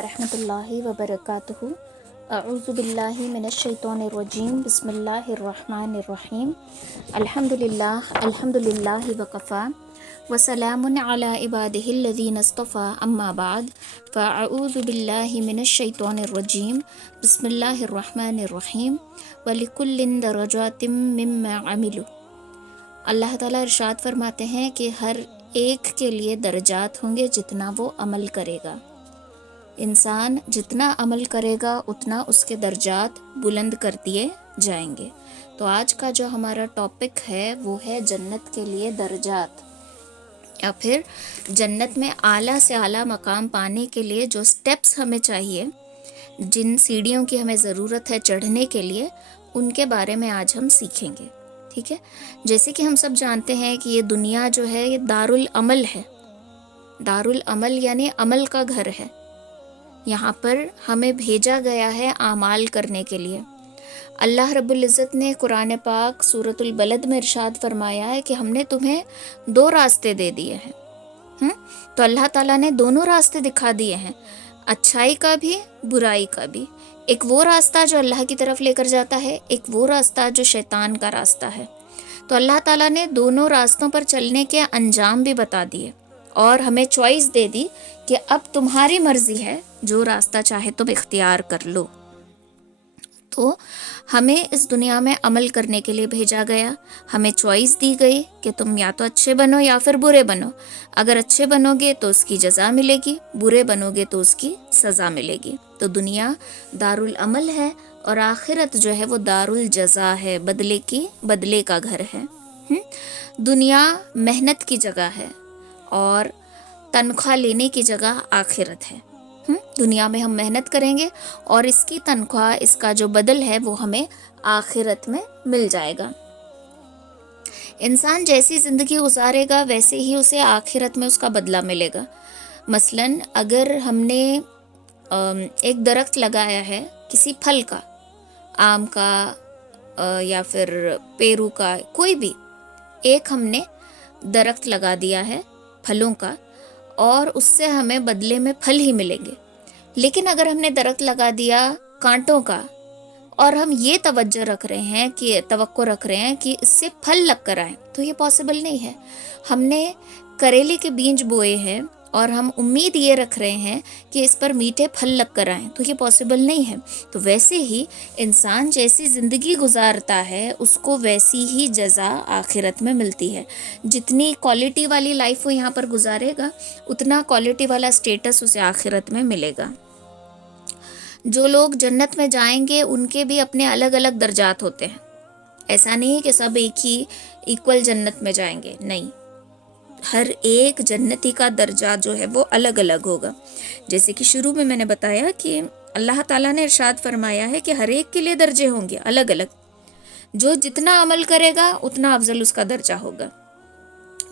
ورحمۃ اللہ وبرکاتہ۔ اعوذ باللہ من الشیطان الرجیم، بسم اللہ الرحمن الرحیم۔ الحمد للہ وکفی وسلام علی عبادہ الذین اصطفی، اما بعد فاعوذ باللہ من الشیطان الرجیم، بسم اللہ الرحمن الرحیم۔ وَلِكُلٍّ دَرَجَاتٍ مِّمَّا عَمِلُوا۔ اللہ تعالیٰ ارشاد فرماتے ہیں کہ ہر ایک کے لیے درجات ہوں گے جتنا وہ عمل کرے گا۔ انسان جتنا عمل کرے گا اتنا اس کے درجات بلند کر دیے جائیں گے۔ تو آج کا جو ہمارا ٹاپک ہے وہ ہے جنت کے لیے درجات، یا پھر جنت میں اعلیٰ سے اعلیٰ مقام پانے کے لیے جو سٹیپس ہمیں چاہیے، جن سیڑھیوں کی ہمیں ضرورت ہے چڑھنے کے لیے، ان کے بارے میں آج ہم سیکھیں گے۔ ٹھیک ہے، جیسے کہ ہم سب جانتے ہیں کہ یہ دنیا جو ہے یہ دارالعمل ہے۔ دارالعمل یعنی عمل کا گھر ہے۔ یہاں پر ہمیں بھیجا گیا ہے اعمال کرنے کے لیے۔ اللہ رب العزت نے قرآن پاک سورۃ البلد میں ارشاد فرمایا ہے کہ ہم نے تمہیں 2 راستے دے دیے ہیں۔ تو اللہ تعالیٰ نے دونوں راستے دکھا دیے ہیں، اچھائی کا بھی برائی کا بھی۔ ایک وہ راستہ جو اللہ کی طرف لے کر جاتا ہے، ایک وہ راستہ جو شیطان کا راستہ ہے۔ تو اللہ تعالیٰ نے دونوں راستوں پر چلنے کے انجام بھی بتا دیے اور ہمیں چوائس دے دی کہ اب تمہاری مرضی ہے، جو راستہ چاہے تم اختیار کر لو۔ تو ہمیں اس دنیا میں عمل کرنے کے لیے بھیجا گیا، ہمیں چوائس دی گئی کہ تم یا تو اچھے بنو یا پھر برے بنو۔ اگر اچھے بنو گے تو اس کی جزا ملے گی، برے بنو گے تو اس کی سزا ملے گی۔ تو دنیا دارالعمل ہے اور آخرت جو ہے وہ دارالجزا ہے، بدلے کا گھر ہے۔ دنیا محنت کی جگہ ہے اور تنخواہ لینے کی جگہ آخرت ہے۔ دنیا میں ہم محنت کریں گے اور اس کی تنخواہ، اس کا جو بدل ہے وہ ہمیں آخرت میں مل جائے گا۔ انسان جیسی زندگی گزارے گا ویسے ہی اسے آخرت میں اس کا بدلہ ملے گا۔ مثلاً اگر ہم نے ایک درخت لگایا ہے کسی پھل کا، آم کا یا پھر پیرو کا، کوئی بھی ایک ہم نے درخت لگا دیا ہے پھلوں کا، اور اس سے ہمیں بدلے میں پھل ہی ملیں گے۔ لیکن اگر ہم نے درخت لگا دیا کانٹوں کا اور ہم یہ توقع رکھ رہے ہیں کہ اس سے پھل لگ کر آئیں، تو یہ پاسبل نہیں ہے۔ ہم نے کریلے کے بیج بوئے ہیں اور ہم امید یہ رکھ رہے ہیں کہ اس پر میٹھے پھل لگ کر آئیں، تو یہ پاسبل نہیں ہے۔ تو ویسے ہی انسان جیسی زندگی گزارتا ہے اس کو ویسی ہی جزا آخرت میں ملتی ہے۔ جتنی کوالٹی والی لائف وہ یہاں پر گزارے گا اتنا کوالٹی والا سٹیٹس اسے آخرت میں ملے گا۔ جو لوگ جنت میں جائیں گے ان کے بھی اپنے الگ الگ درجات ہوتے ہیں۔ ایسا نہیں ہے کہ سب ایک ہی ایکول جنت میں جائیں گے، نہیں، ہر ایک جنتی کا درجہ جو ہے وہ الگ الگ ہوگا۔ جیسے کہ شروع میں نے بتایا کہ اللہ تعالیٰ نے ارشاد فرمایا ہے کہ ہر ایک کے لیے درجے ہوں گے الگ الگ، جو جتنا عمل کرے گا اتنا افضل اس کا درجہ ہوگا۔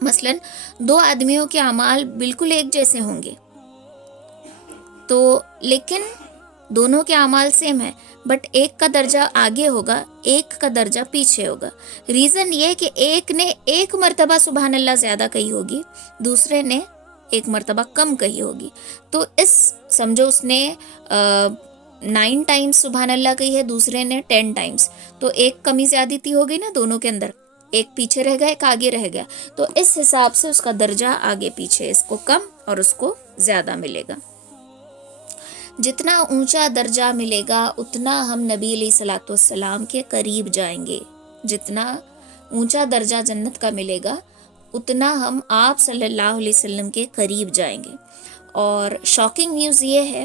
مثلاً 2 آدمیوں کے اعمال بالکل ایک جیسے ہوں گے، تو لیکن دونوں کے اعمال سیم ہیں، بٹ ایک کا درجہ آگے ہوگا، ایک کا درجہ پیچھے ہوگا۔ ریزن یہ کہ ایک نے 1 مرتبہ سبحان اللہ زیادہ کہی ہوگی، دوسرے نے 1 مرتبہ کم کہی ہوگی۔ تو سمجھو اس نے 9 ٹائمز سبحان اللہ کہی ہے، دوسرے نے 10 ٹائمز، تو ایک کمی زیادتی ہو گئی نا دونوں کے اندر، ایک پیچھے رہ گیا ایک آگے رہ گیا، تو اس حساب سے اس کا درجہ آگے پیچھے، اس کو کم اور اس کو زیادہ ملے گا۔ جتنا اونچا درجہ ملے گا اتنا ہم نبی علیہ الصلوۃ والسلام کے قریب جائیں گے۔ جتنا اونچا درجہ جنت کا ملے گا اتنا ہم آپ صلی اللہ علیہ وسلم کے قریب جائیں گے۔ اور شاکنگ نیوز یہ ہے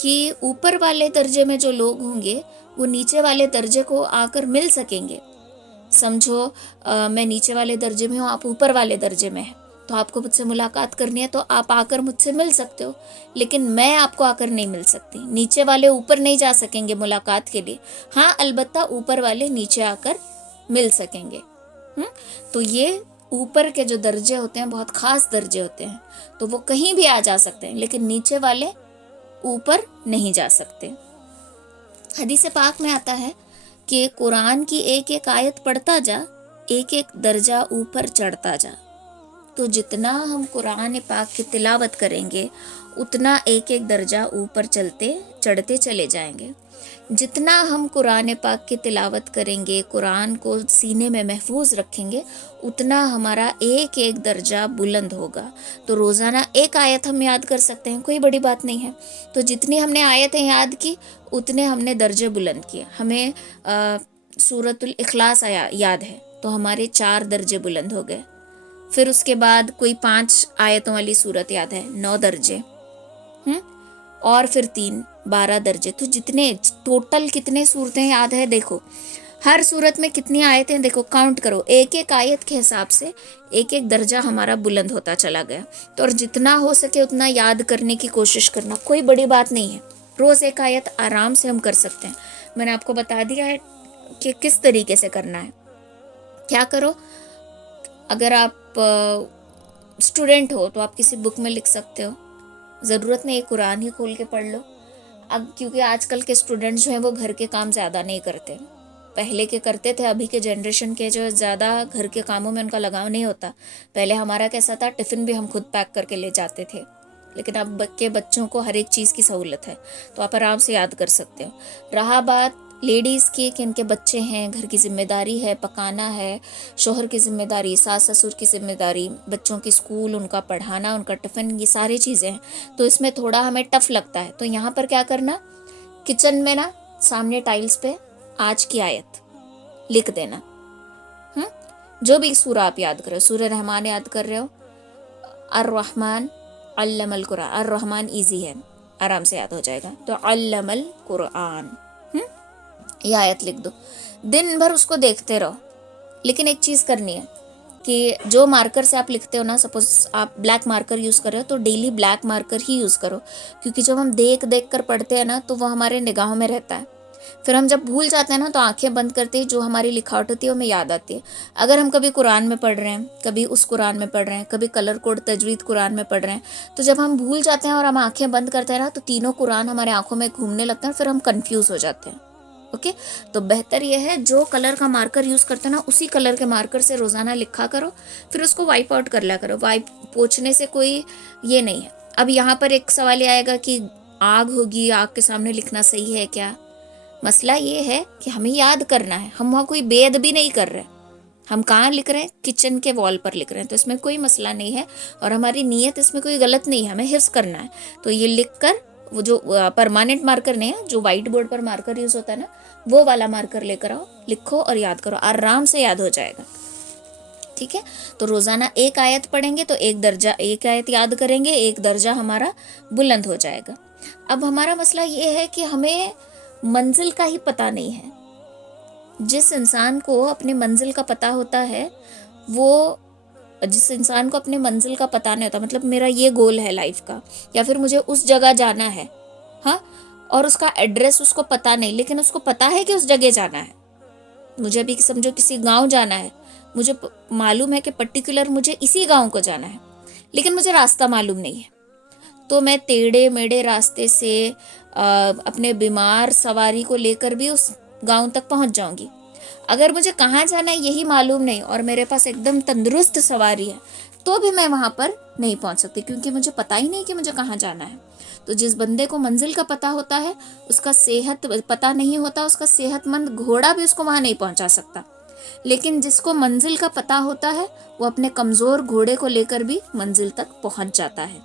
کہ اوپر والے درجے میں جو لوگ ہوں گے وہ نیچے والے درجے کو آ کر مل سکیں گے۔ سمجھو میں نیچے والے درجے میں ہوں، آپ اوپر والے درجے میں ہیں، تو آپ کو مجھ سے ملاقات کرنی ہے تو آپ آ کر مجھ سے مل سکتے ہو، لیکن میں آپ کو آ کر نہیں مل سکتی۔ نیچے والے اوپر نہیں جا سکیں گے ملاقات کے لیے، ہاں البتہ اوپر والے نیچے آ کر مل سکیں گے۔ تو یہ اوپر کے جو درجے ہوتے ہیں بہت خاص درجے ہوتے ہیں، تو وہ کہیں بھی آ جا سکتے ہیں، لیکن نیچے والے اوپر نہیں جا سکتے۔ حدیث پاک میں آتا ہے کہ قرآن کی ایک ایک آیت پڑھتا جا، ایک ایک درجہ اوپر چڑھتا جا۔ تو جتنا ہم قرآن پاک کی تلاوت کریں گے اتنا ایک ایک درجہ اوپر چڑھتے چلے جائیں گے. جتنا ہم قرآن پاک کی تلاوت کریں گے، قرآن کو سینے میں محفوظ رکھیں گے، اتنا ہمارا ایک ایک درجہ بلند ہوگا. تو روزانہ ایک آیت ہم یاد کر سکتے ہیں، کوئی بڑی بات نہیں ہے. تو جتنی ہم نے آیتیں یاد کی اتنے ہم نے درجے بلند کیے. ہمیں سورۃ الاخلاص یاد ہے تو ہمارے 4 درجے بلند ہو گئے. پھر اس کے بعد کوئی 5 آیتوں والی سورت یاد ہے، 9 درجے، اور پھر 3 12 درجے. تو جتنے ٹوٹل کتنے صورتیں یاد ہے، دیکھو ہر صورت میں کتنی آیتیں، دیکھو کاؤنٹ کرو، ایک ایک آیت کے حساب سے ایک ایک درجہ ہمارا بلند ہوتا چلا گیا. تو اور جتنا ہو سکے اتنا یاد کرنے کی کوشش کرنا، کوئی بڑی بات نہیں ہے. روز ایک آیت آرام سے ہم کر سکتے ہیں. میں نے آپ کو بتا دیا ہے کہ کس طریقے سے کرنا ہے. کیا کرو، اگر آپ اسٹوڈنٹ ہو تو آپ کسی بک میں لکھ سکتے ہو، ضرورت نہیں قرآن ہی کھول کے پڑھ لو. اب کیونکہ آج کل کے اسٹوڈنٹ جو ہیں وہ گھر کے کام زیادہ نہیں کرتے، پہلے کے کرتے تھے. ابھی کے جنریشن کے جو زیادہ گھر کے کاموں میں ان کا لگاؤ نہیں ہوتا. پہلے ہمارا کیسا تھا، ٹفن بھی ہم خود پیک کر کے لے جاتے تھے، لیکن اب کے بچوں کو ہر ایک چیز کی سہولت ہے تو آپ آرام سے یاد کر سکتے ہو. رہا بات لیڈیز کی کہ ان کے بچے ہیں، گھر کی ذمہ داری ہے، پکانا ہے، شوہر کی ذمہ داری، ساس سسر کی ذمہ داری، بچوں کی اسکول، ان کا پڑھانا، ان کا ٹفن، یہ ساری چیزیں ہیں. تو اس میں تھوڑا ہمیں ٹف لگتا ہے. تو یہاں پر کیا کرنا، کچن میں نا سامنے ٹائلز پہ آج کی آیت لکھ دینا. جو بھی سورہ آپ یاد کر رہے ہو، سورہ رحمان یاد کر رہے ہو، الرحمن علم القرآن، الرحمن ایزی ہے، آرام سے یاد ہو جائے گا. تو علم القرآن یہ آیت لکھ دو. دن بھر اس کو دیکھتے رہو. لیکن ایک چیز کرنی ہے کہ جو مارکر سے آپ لکھتے ہو نا، سپوز آپ بلیک مارکر یوز کر رہے ہو تو ڈیلی بلیک مارکر ہی یوز کرو. کیونکہ جب ہم دیکھ کر پڑھتے ہیں نا تو وہ ہمارے نگاہوں میں رہتا ہے. پھر ہم جب بھول جاتے ہیں نا تو آنکھیں بند کرتے ہی جو ہماری لکھاوٹ ہوتی ہے وہ ہمیں یاد آتی ہے. اگر ہم کبھی قرآن میں پڑھ رہے ہیں، کبھی اس قرآن میں پڑھ رہے ہیں، کبھی کلر کوڈ تجوید قرآن میں پڑھ رہے ہیں، تو جب ہم بھول جاتے ہیں اور ہم آنکھیں بند کرتے ہیں نا تو تینوں قرآن ہمارے آنکھوں میں گھومنے لگتے ہیں، پھر ہم کنفیوز ہو جاتے ہیں. اوکے، تو بہتر یہ ہے جو کلر کا مارکر یوز کرتے ہیں نا اسی کلر کے مارکر سے روزانہ لکھا کرو. پھر اس کو وائپ آؤٹ کر لیا کرو. وائپ پوچھنے سے کوئی یہ نہیں ہے. اب یہاں پر ایک سوال یہ آئے گا کہ آگ ہوگی، آگ کے سامنے لکھنا صحیح ہے کیا؟ مسئلہ یہ ہے کہ ہمیں یاد کرنا ہے. ہم وہاں کوئی بے ادبی نہیں کر رہے، ہم کہاں لکھ رہے ہیں؟ کچن کے وال پر لکھ رہے ہیں. تو اس میں کوئی مسئلہ نہیں ہے اور ہماری نیت اس میں کوئی غلط نہیں ہے، ہمیں حفظ کرنا ہے. تو یہ لکھ کر وہ جو پرماننٹ مارکر نہیں ہے، جو وائٹ بورڈ پر مارکر یوز ہوتا ہے نا، وہ والا مارکر لے کر آؤ، لکھو اور یاد کرو، آرام سے یاد ہو جائے گا. ٹھیک ہے، تو روزانہ ایک آیت پڑھیں گے تو ایک آیت یاد کریں گے، ایک درجہ ہمارا بلند ہو جائے گا. اب ہمارا مسئلہ یہ ہے کہ ہمیں منزل کا ہی پتہ نہیں ہے. جس انسان کو اپنے منزل کا پتہ ہوتا ہے، جس انسان کو اپنے منزل کا پتہ نہیں ہوتا، مطلب میرا یہ گول ہے لائف کا، یا پھر مجھے اس جگہ جانا ہے، ہاں، اور اس کا ایڈریس اس کو پتہ نہیں، لیکن اس کو پتہ ہے کہ اس جگہ جانا ہے. مجھے ابھی سمجھو کسی گاؤں جانا ہے، مجھے معلوم ہے کہ پرٹیکولر مجھے اسی گاؤں کو جانا ہے، لیکن مجھے راستہ معلوم نہیں ہے. تو میں ٹیڑھے میڑھے راستے سے اپنے بیمار سواری کو لے کر بھی اس گاؤں تک پہنچ جاؤں گی. اگر مجھے کہاں جانا ہے یہی معلوم نہیں اور میرے پاس ایک دم تندرست سواری ہے تو بھی میں وہاں پر نہیں پہنچ سکتی، کیونکہ مجھے پتہ ہی نہیں کہ مجھے کہاں جانا ہے. تو جس بندے کو منزل کا پتہ ہوتا ہے، اس کا صحت پتہ نہیں ہوتا، اس کا صحت مند گھوڑا بھی اس کو وہاں نہیں پہنچا سکتا. لیکن جس کو منزل کا پتہ ہوتا ہے وہ اپنے کمزور گھوڑے کو لے کر بھی منزل تک پہنچ جاتا ہے.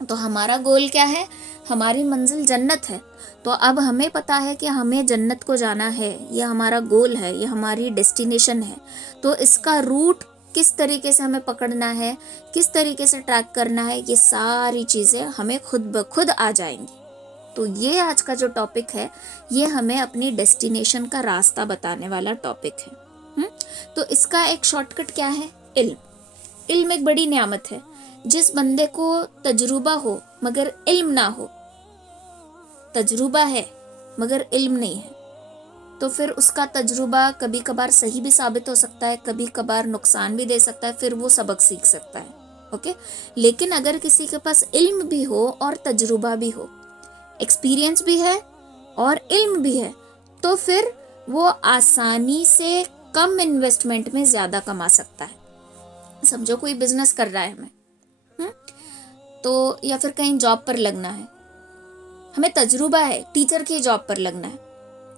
تو ہمارا گول کیا ہے؟ ہماری منزل جنت ہے. تو اب ہمیں پتہ ہے کہ ہمیں جنت کو جانا ہے، یہ ہمارا گول ہے، یہ ہماری ڈیسٹینیشن ہے. تو اس کا روٹ کس طریقے سے ہمیں پکڑنا ہے، کس طریقے سے ٹریک کرنا ہے، یہ ساری چیزیں ہمیں خود بخود آ جائیں گی. تو یہ آج کا جو ٹاپک ہے یہ ہمیں اپنی ڈیسٹینیشن کا راستہ بتانے والا ٹاپک ہے. تو اس کا ایک شارٹ کٹ کیا ہے؟ علم ایک بڑی نعمت ہے. جس بندے کو تجربہ ہو مگر علم نہ ہو، تجربہ ہے مگر علم نہیں ہے، تو پھر اس کا تجربہ کبھی کبھار صحیح بھی ثابت ہو سکتا ہے، کبھی کبھار نقصان بھی دے سکتا ہے، پھر وہ سبق سیکھ سکتا ہے. اوکے، لیکن اگر کسی کے پاس علم بھی ہو اور تجربہ بھی ہو، ایکسپیرینس بھی ہے اور علم بھی ہے، تو پھر وہ آسانی سے کم انویسٹمنٹ میں زیادہ کما سکتا ہے. سمجھو کوئی بزنس کر رہا ہے ہمیں، تو یا پھر کہیں جاب پر لگنا ہے، ہمیں تجربہ ہے، ٹیچر کی جاب پر لگنا ہے،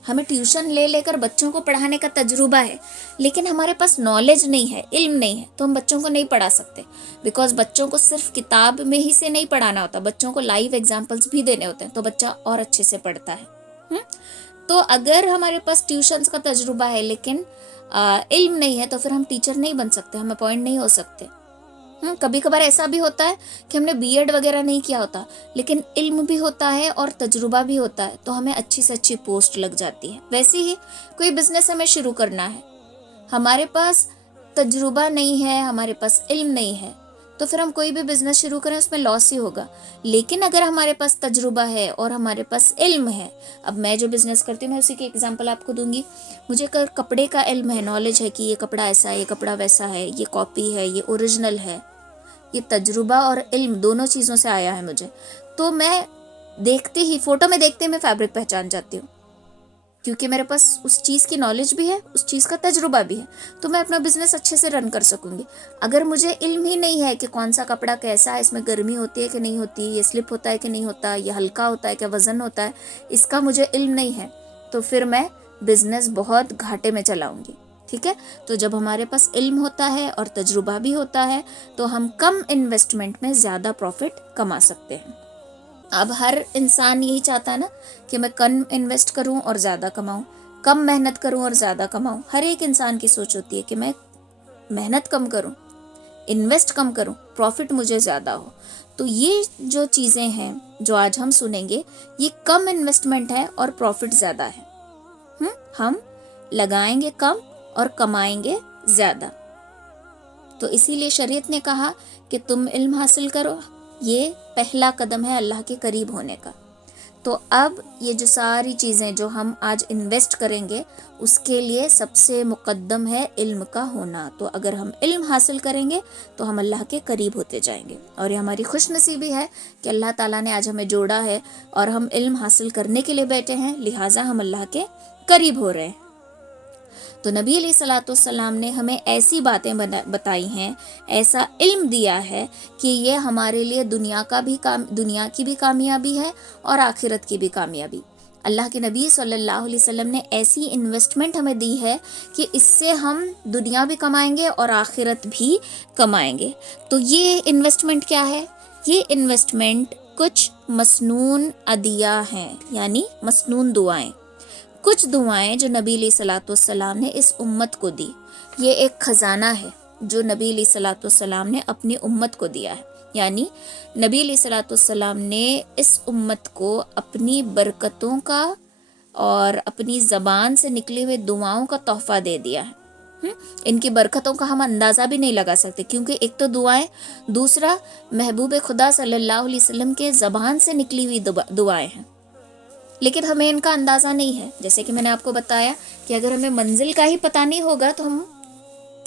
ہمیں ٹیوشن لے لے کر بچوں کو پڑھانے کا تجربہ ہے، لیکن ہمارے پاس نالج نہیں ہے، علم نہیں ہے، تو ہم بچوں کو نہیں پڑھا سکتے، بیکاز بچوں کو صرف کتاب میں ہی سے نہیں پڑھانا ہوتا، بچوں کو لائیو ایگزامپلس بھی دینے ہوتے ہیں، تو بچہ اور اچھے سے پڑھتا ہے۔ تو اگر ہمارے پاس ٹیوشنس کا تجربہ ہے لیکن علم نہیں ہے، تو پھر ہم ٹیچر نہیں بن سکتے، ہم اپوائنٹ نہیں ہو سکتے۔ کبھی کبھار ایسا بھی ہوتا ہے کہ ہم نے بی ایڈ وغیرہ نہیں کیا ہوتا، لیکن علم بھی ہوتا ہے اور تجربہ بھی ہوتا ہے، تو ہمیں اچھی سے اچھی پوسٹ لگ جاتی ہے۔ ویسے ہی کوئی بزنس ہمیں شروع کرنا ہے، ہمارے پاس تجربہ نہیں ہے، ہمارے پاس علم نہیں ہے، تو پھر ہم کوئی بھی بزنس شروع کریں اس میں لاس ہی ہوگا۔ لیکن اگر ہمارے پاس تجربہ ہے اور ہمارے پاس علم ہے، اب میں جو بزنس کرتی ہوں میں اسی کی ایگزامپل آپ کو دوں گی، مجھے کپڑے کا علم ہے، نالج ہے کہ یہ کپڑا ایسا ہے، یہ کپڑا ویسا ہے، یہ کاپی ہے، یہ اوریجنل ہے، یہ تجربہ اور علم دونوں چیزوں سے آیا ہے مجھے، تو میں دیکھتے ہی، فوٹو میں دیکھتے ہی میں فیبرک پہچان جاتی ہوں، کیونکہ میرے پاس اس چیز کی نالج بھی ہے، اس چیز کا تجربہ بھی ہے، تو میں اپنا بزنس اچھے سے رن کر سکوں گی۔ اگر مجھے علم ہی نہیں ہے کہ کون سا کپڑا کیسا ہے، اس میں گرمی ہوتی ہے کہ نہیں ہوتی، یہ سلپ ہوتا ہے کہ نہیں ہوتا، یہ ہلکا ہوتا ہے کہ وزن ہوتا ہے، اس کا مجھے علم نہیں ہے، تو پھر میں بزنس بہت گھاٹے میں چلاؤں گی۔ ٹھیک ہے، تو جب ہمارے پاس علم ہوتا ہے اور تجربہ بھی ہوتا ہے تو ہم کم انویسٹمنٹ میں زیادہ پروفٹ کما سکتے ہیں۔ اب ہر انسان یہی چاہتا ہے نا کہ میں کم انویسٹ کروں اور زیادہ کماؤں، کم محنت کروں اور زیادہ کماؤں۔ ہر ایک انسان کی سوچ ہوتی ہے کہ میں محنت کم کروں، انویسٹ کم کروں، پروفٹ مجھے زیادہ ہو۔ تو یہ جو چیزیں ہیں جو آج ہم سنیں گے، یہ کم انویسٹمنٹ ہے اور پروفٹ زیادہ ہے۔ ہم لگائیں گے کم اور کمائیں گے زیادہ۔ تو اسی لیے شریعت نے کہا کہ تم علم حاصل کرو، یہ پہلا قدم ہے اللہ کے قریب ہونے کا۔ تو اب یہ جو ساری چیزیں جو ہم آج انویسٹ کریں گے، اس کے لیے سب سے مقدم ہے علم کا ہونا۔ تو اگر ہم علم حاصل کریں گے تو ہم اللہ کے قریب ہوتے جائیں گے، اور یہ ہماری خوش نصیبی ہے کہ اللہ تعالیٰ نے آج ہمیں جوڑا ہے اور ہم علم حاصل کرنے کے لیے بیٹھے ہیں، لہٰذا ہم اللہ کے قریب ہو رہے ہیں۔ تو نبی علیہ الصلوۃ والسلام نے ہمیں ایسی باتیں بتائی ہیں، ایسا علم دیا ہے کہ یہ ہمارے لیے دنیا کی بھی کامیابی ہے اور آخرت کی بھی کامیابی۔ اللہ کے نبی صلی اللہ علیہ وسلم نے ایسی انویسٹمنٹ ہمیں دی ہے کہ اس سے ہم دنیا بھی کمائیں گے اور آخرت بھی کمائیں گے۔ تو یہ انویسٹمنٹ کیا ہے؟ یہ انویسٹمنٹ کچھ مسنون عطیہ ہیں، یعنی مسنون دعائیں، کچھ دعائیں جو نبی علیہ الصلوۃ والسلام نے اس امت کو دی۔ یہ ایک خزانہ ہے جو نبی علیہ الصلوۃ والسلام نے اپنی امت کو دیا ہے، یعنی نبی علیہ الصلوۃ والسلام نے اس امت کو اپنی برکتوں کا اور اپنی زبان سے نکلی ہوئی دعاؤں کا تحفہ دے دیا ہے۔ ان کی برکتوں کا ہم اندازہ بھی نہیں لگا سکتے، کیونکہ ایک تو دعائیں، دوسرا محبوب خدا صلی اللہ علیہ وسلم کے زبان سے نکلی ہوئی دعائیں ہیں، لیکن ہمیں ان کا اندازہ نہیں ہے۔ جیسے کہ میں نے آپ کو بتایا کہ اگر ہمیں منزل کا ہی پتہ نہیں ہوگا تو ہم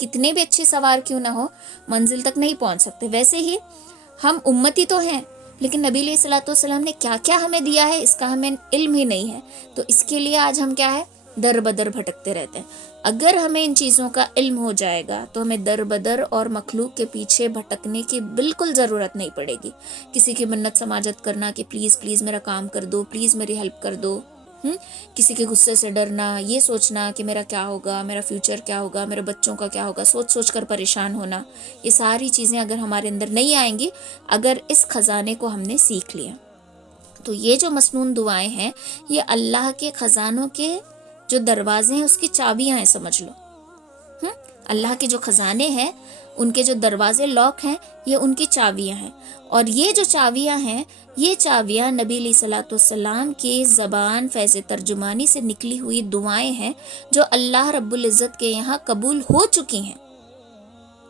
کتنے بھی اچھی سوار کیوں نہ ہو منزل تک نہیں پہنچ سکتے۔ ویسے ہی ہم امتی تو ہیں، لیکن نبی علیہ الصلوۃ والسلام نے کیا کیا ہمیں دیا ہے اس کا ہمیں علم ہی نہیں ہے، تو اس کے لیے آج ہم کیا ہے، در بدر بھٹکتے رہتے ہیں۔ اگر ہمیں ان چیزوں کا علم ہو جائے گا تو ہمیں در بدر اور مخلوق کے پیچھے بھٹکنے کی بالکل ضرورت نہیں پڑے گی، کسی کی منت سماجت کرنا کہ پلیز پلیز میرا کام کر دو، پلیز میری ہیلپ کر دو، کسی کے غصے سے ڈرنا، یہ سوچنا کہ میرا کیا ہوگا، میرا فیوچر کیا ہوگا، میرے بچوں کا کیا ہوگا، سوچ سوچ کر پریشان ہونا، یہ ساری چیزیں اگر ہمارے اندر نہیں آئیں گی، اگر اس خزانے کو ہم نے سیکھ لیا، تو یہ جو مسنون دعائیں ہیں یہ اللہ کے خزانوں کے جو دروازے ہیں اس کی چابیاں ہیں، سمجھ لو۔ اللہ کے جو خزانے ہیں ان کے جو دروازے لاک ہیں، یہ ان کی چابیاں ہیں، اور یہ جو چابیاں ہیں یہ چابیاں نبی علیہ الصلوۃ والسلام کی زبان فیض ترجمانی سے نکلی ہوئی دعائیں ہیں جو اللہ رب العزت کے یہاں قبول ہو چکی ہیں،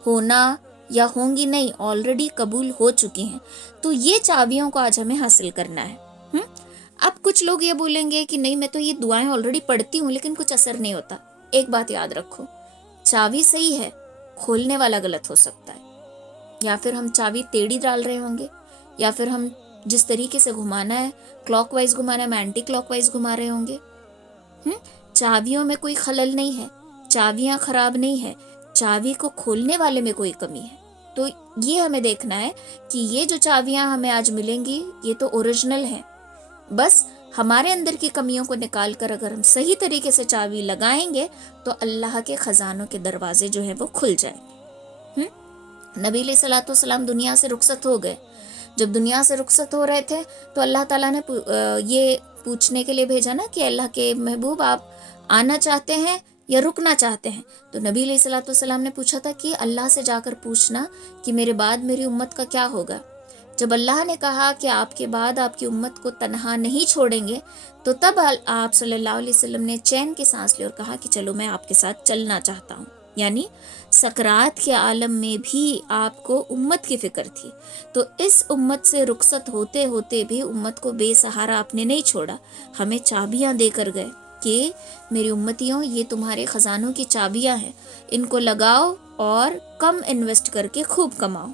ہونا یا ہوں گی نہیں، آلریڈی قبول ہو چکی ہیں۔ تو یہ چابیوں کو آج ہمیں حاصل کرنا ہے۔ اب کچھ لوگ یہ بولیں گے کہ نہیں میں تو یہ دعائیں آلریڈی پڑھتی ہوں لیکن کچھ اثر نہیں ہوتا۔ ایک بات یاد رکھو، چابی صحیح ہے، کھولنے والا غلط ہو سکتا ہے، یا پھر ہم چابی ٹیڑھی ڈال رہے ہوں گے، یا پھر ہم جس طریقے سے گھمانا ہے کلاک وائز گھمانا ہے، ہم اینٹی کلاک وائز گھما رہے ہوں گے۔ چابیوں میں کوئی خلل نہیں ہے، چابیاں خراب نہیں ہے، چابی کو کھولنے والے میں کوئی کمی ہے. تو یہ ہمیں دیکھنا ہے کہ یہ جو چابیاں ہمیں آج ملیں گی یہ تو اوریجنل ہیں، بس ہمارے اندر کی کمیوں کو نکال کر اگر ہم صحیح طریقے سے چابی لگائیں گے تو اللہ کے خزانوں کے دروازے جو ہیں وہ کھل جائیں گے. نبی علیہ الصلوۃ والسلام دنیا سے رخصت ہو گئے. جب دنیا سے رخصت ہو رہے تھے تو اللہ تعالیٰ نے یہ پوچھنے کے لیے بھیجا نا کہ اللہ کے محبوب آپ آنا چاہتے ہیں یا رکنا چاہتے ہیں. تو نبی علیہ الصلوۃ والسلام نے پوچھا تھا کہ اللہ سے جا کر پوچھنا کہ میرے بعد میری امت کا کیا ہوگا. جب اللہ نے کہا کہ آپ کے بعد آپ کی امت کو تنہا نہیں چھوڑیں گے تو تب آپ صلی اللہ علیہ وسلم نے چین کی سانس لی اور کہا کہ چلو میں آپ کے ساتھ چلنا چاہتا ہوں. یعنی سکرات کے عالم میں بھی آپ کو امت کی فکر تھی. تو اس امت سے رخصت ہوتے ہوتے بھی امت کو بے سہارا آپ نے نہیں چھوڑا، ہمیں چابیاں دے کر گئے کہ میری امتیوں یہ تمہارے خزانوں کی چابیاں ہیں، ان کو لگاؤ اور کم انویسٹ کر کے خوب کماؤ.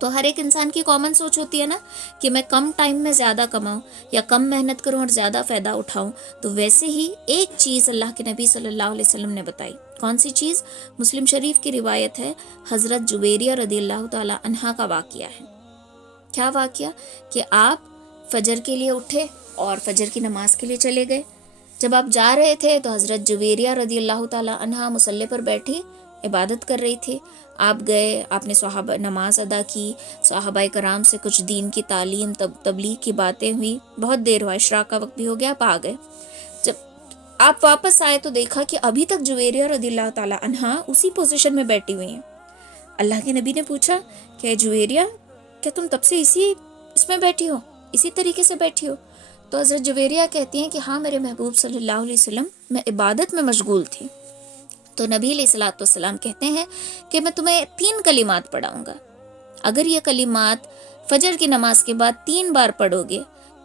تو ہر ایک انسان کی کامن سوچ ہوتی ہے نا کہ میں کم ٹائم میں زیادہ کماؤں یا کم محنت کروں اور زیادہ فائدہ اٹھاؤں. تو ویسے ہی ایک چیز اللہ کے نبی صلی اللہ علیہ وسلم نے بتائی. کون سی چیز؟ مسلم شریف کی روایت ہے، حضرت جویریہ رضی اللہ تعالی عنہا کا واقعہ ہے. کیا واقعہ؟ کہ آپ فجر کے لیے اٹھے اور فجر کی نماز کے لیے چلے گئے. جب آپ جا رہے تھے تو حضرت جویریہ رضی اللہ تعالی عنہا مصلی پر بیٹھی عبادت کر رہی تھی. آپ گئے، آپ نے صحابہ نماز ادا کی، صحابہ کرام سے کچھ دین کی تعلیم تبلیغ کی باتیں ہوئی، بہت دیر ہوا، عشاء کا وقت بھی ہو گیا، آپ آ گئے. جب آپ واپس آئے تو دیکھا کہ ابھی تک جویریہ رضی اللہ تعالی عنہا اسی پوزیشن میں بیٹھی ہوئی ہیں. اللہ کے نبی نے پوچھا کہ جویریہ کیا تم تب سے اس میں بیٹھی ہو، اسی طریقے سے بیٹھی ہو؟ تو حضرت جویریہ کہتی ہیں کہ ہاں میرے محبوب صلی اللہ علیہ وسلم میں عبادت میں مشغول تھی. تو نبی علیہ الصلوۃ والسلام کہتے ہیں کہ میں تمہیں 3 کلمات پڑھاؤں گا، اگر یہ کلمات فجر کی نماز کے بعد 3 بار پڑھو گے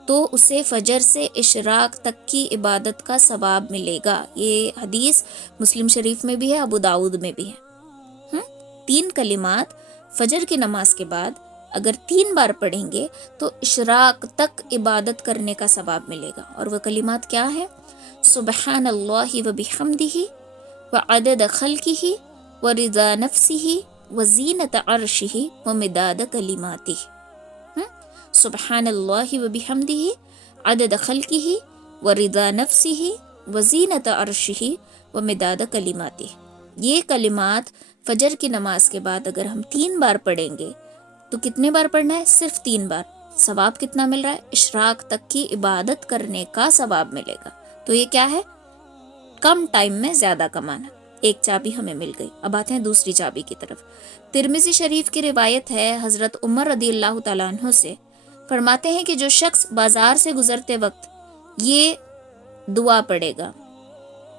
تو اسے فجر سے اشراق تک کی عبادت کا ثواب ملے گا. یہ حدیث مسلم شریف میں بھی ہے، ابو داؤد میں بھی ہے. 3 کلمات فجر کی نماز کے بعد اگر 3 بار پڑھیں گے تو اشراق تک عبادت کرنے کا ثواب ملے گا. اور وہ کلمات کیا ہیں؟ سبحان اللہ و بحمدہ وعدد خلقہ ورضا نفسہ وزینت عرشہ ومداد کلماتہ. سبحان اللہ وبحمدہ عدد خلقہ ورضا نفسہ وزینت عرشہ ومداد کلماتہ. یہ کلمات فجر کی نماز کے بعد اگر ہم 3 بار پڑھیں گے تو کتنے بار پڑھنا ہے؟ صرف 3 بار. ثواب کتنا مل رہا ہے؟ اشراق تک کی عبادت کرنے کا ثواب ملے گا. تو یہ کیا ہے؟ کم ٹائم میں زیادہ کمانا. ایک چابی ہمیں مل گئی. اب آتے ہیں دوسری چابی کی طرف. ترمذی شریف کی روایت ہے حضرت عمر رضی اللہ تعالیٰ عنہ سے، فرماتے ہیں کہ جو شخص بازار سے گزرتے وقت یہ دعا پڑھے گا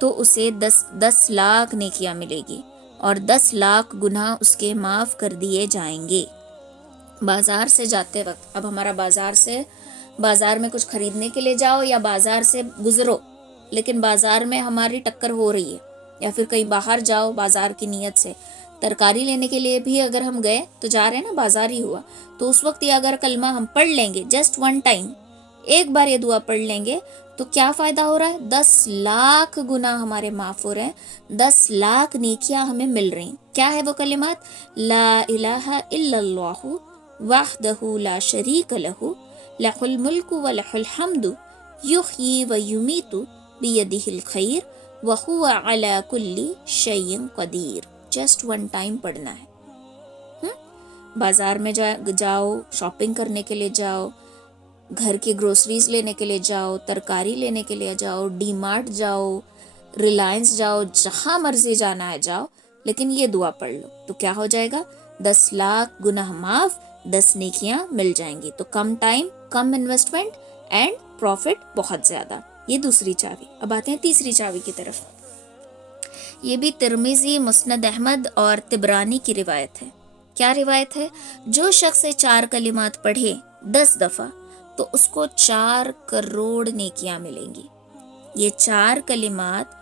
تو اسے 10 لاکھ نیکیاں ملے گی اور 10 لاکھ گناہ اس کے معاف کر دیے جائیں گے. بازار سے جاتے وقت، اب ہمارا بازار میں کچھ خریدنے کے لیے جاؤ یا بازار سے گزرو، لیکن بازار میں ہماری ٹکر ہو رہی ہے، یا پھر کہیں باہر جاؤ بازار کی نیت سے، ترکاری لینے کے لیے بھی اگر ہم گئے تو جا رہے ہیں نا، بازار ہی ہوا، تو اس وقت یہ اگر کلمہ ہم پڑھ لیں گے جسٹ 1 ٹائم، ایک بار یہ دعا پڑھ لیں گے تو کیا فائدہ ہو رہا ہے؟ 10 لاکھ گناہ ہمارے معاف ہو رہے ہیں، 10 لاکھ نیکیاں ہمیں مل رہی ہیں. کیا ہے وہ کلمات؟ لا الہ الا اللہ وحدہ لا شریک لہ لہ الملک و لہ الحمد یحیی و یمیت بیدہ الخیر وہو علی کل شیء قدیر. جسٹ 1 ٹائم پڑھنا ہے. بازار میں جاؤ، شاپنگ کرنے کے لیے جاؤ، گھر کی گروسریز لینے کے لیے جاؤ، ترکاری لینے کے لیے جاؤ، ڈی مارٹ جاؤ، ریلائنس جاؤ، جہاں مرضی جانا ہے جاؤ، لیکن یہ دعا پڑھ لو تو کیا ہو جائے گا؟ 10 لاکھ گناہ معاف، 10 نیکیاں مل جائیں گی. تو کم ٹائم، کم انویسٹمنٹ اینڈ پروفٹ بہت زیادہ. یہ دوسری چابی. اب آتے ہیں تیسری چابی کی طرف. یہ بھی ترمذی، مسند احمد اور طبرانی کی روایت ہے. کیا روایت ہے؟ جو شخص 4 کلمات پڑھے 10 دفعہ تو اس کو 4 کروڑ نیکیاں ملیں گی. یہ 4 کلمات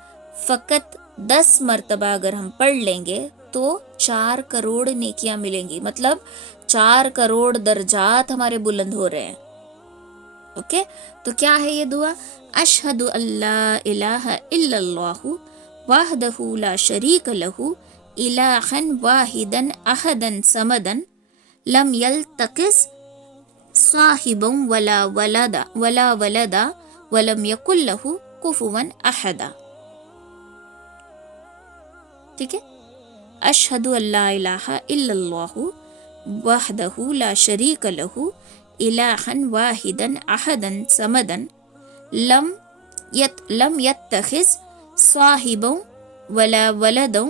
فقط 10 مرتبہ اگر ہم پڑھ لیں گے تو 4 کروڑ نیکیاں ملیں گی. مطلب 4 کروڑ درجات ہمارے بلند ہو رہے ہیں. اوکے، تو کیا ہے یہ دعا؟ اشہد ان لا الہ الا اللہ وحدہ لا شریک لہ الہا واحدا احدا صمدا لم یلتقس صاحب ولا ولدا ولم یکن لہ کفوا احدا. ٹھیک ہے. اشہد ان لا الہ الا اللہ وحدہ لا شریک لہ الہا واحدا احدا صمدا لم یتخذ صاحبا ولا ولدا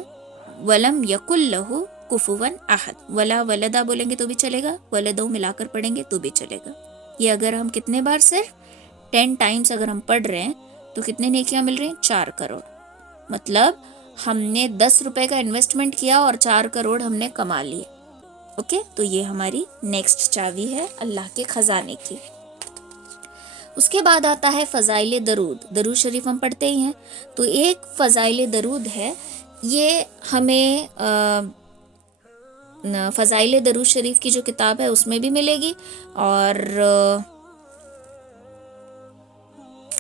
ولم یکن لہ کفوا احد. ولا ولدا بولیں گے تو بھی چلے گا, ولدوں ملا کر پڑھیں گے تو بھی چلے گا. یہ اگر ہم کتنے بار, صرف 10 ٹائمز اگر ہم پڑھ رہے ہیں تو کتنے نیکیاں مل رہی ہیں؟ 4 کروڑ. مطلب ہم نے 10 روپے کا انویسٹمنٹ کیا اور 4 کروڑ ہم نے کما لیے. اوکے, تو یہ ہماری نیکسٹ چابی ہے اللہ کے خزانے کی. اس کے بعد آتا ہے فضائل درود. درود شریف ہم پڑھتے ہی ہیں, تو ایک فضائل درود ہے, یہ ہمیں فضائل درود شریف کی جو کتاب ہے اس میں بھی ملے گی. اور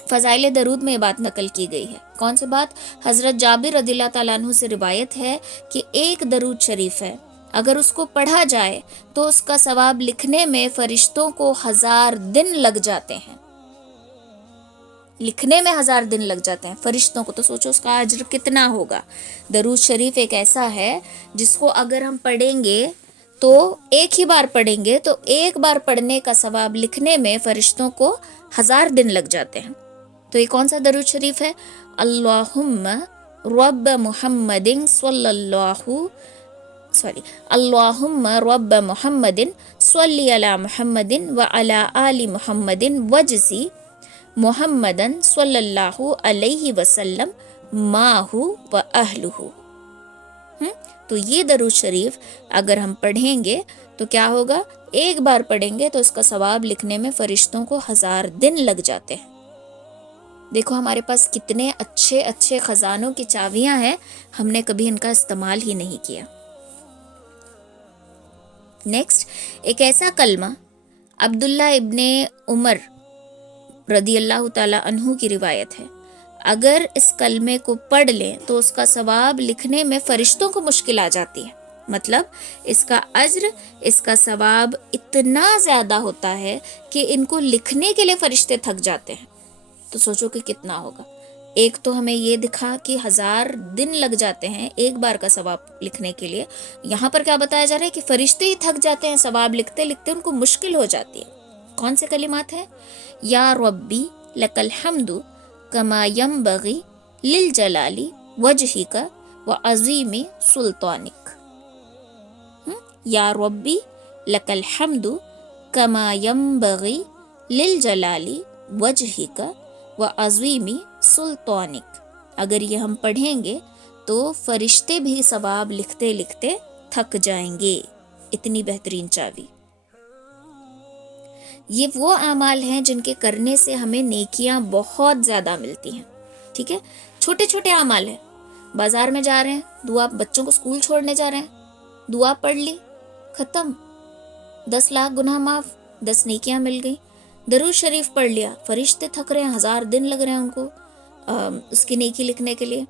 فضائل درود میں یہ بات نقل کی گئی ہے. کون سی بات؟ حضرت جابر رضی اللہ تعالیٰ عنہ سے روایت ہے کہ ایک درود شریف ہے, اگر اس کو پڑھا جائے تو اس کا ثواب لکھنے میں فرشتوں کو 1000 دن لگ جاتے ہیں. لکھنے میں 1000 دن لگ جاتے ہیں فرشتوں کو, تو سوچو اس کا اجر کتنا ہوگا. درود شریف ایک ایسا ہے جس کو اگر ہم پڑھیں گے تو ایک ہی بار پڑھیں گے تو ایک بار پڑھنے کا ثواب لکھنے میں فرشتوں کو 1000 دن لگ جاتے ہیں. تو یہ کون سا درود شریف ہے؟ اللہم رب محمد اللہم رب محمد صلی علی محمد وعلی آل محمد وجزی محمدن صلی اللہ علیہ وسلم ماہ و اہلہ. تو یہ درود شریف اگر ہم پڑھیں گے تو کیا ہوگا؟ ایک بار پڑھیں گے تو اس کا ثواب لکھنے میں فرشتوں کو 1000 دن لگ جاتے ہیں. دیکھو ہمارے پاس کتنے اچھے اچھے خزانوں کی چابیاں ہیں, ہم نے کبھی ان کا استعمال ہی نہیں کیا. نیکسٹ, ایک ایسا کلمہ عبداللہ ابن عمر رضی اللہ تعالی عنہ کی روایت ہے, اگر اس کلمے کو پڑھ لیں تو اس کا ثواب لکھنے میں فرشتوں کو مشکل آ جاتی ہے. مطلب اس کا اجر, اس کا ثواب اتنا زیادہ ہوتا ہے کہ ان کو لکھنے کے لیے فرشتے تھک جاتے ہیں. تو سوچو کہ کتنا ہوگا. ایک تو ہمیں یہ دکھا کہ 1000 دن لگ جاتے ہیں ایک بار کا ثواب لکھنے کے لیے, یہاں پر کیا بتایا جا رہا ہے کہ فرشتے ہی تھک جاتے ہیں ثواب لکھتے لکھتے, ان کو مشکل ہو جاتی ہے. کون سے کلمات ہیں؟ یا ربی لک الحمد کما ینبغی للجلال وجہک وعظیم سلطانک. یا ربی لک الحمد کما ینبغی للجلال وجہک وعظیم سلطانک. اگر یہ ہم پڑھیں گے تو فرشتے بھی ثواب لکھتے لکھتے تھک جائیں گے. اتنی بہترین چابی. یہ وہ اعمال ہیں جن کے کرنے سے ہمیں نیکیاں بہت زیادہ ملتی ہیں. ٹھیک ہے, چھوٹے چھوٹے اعمال ہیں. بازار میں جا رہے ہیں, دعا, بچوں کو اسکول چھوڑنے جا رہے ہیں, دعا پڑھ لی, ختم, 10 لاکھ گناہ معاف, 10 نیکیاں مل گئی. درود شریف پڑھ لیا, فرشتے تھک رہے ہیں, 1000 دن لگ رہے ہیں ان کو اس کی نیکی لکھنے کے لیے.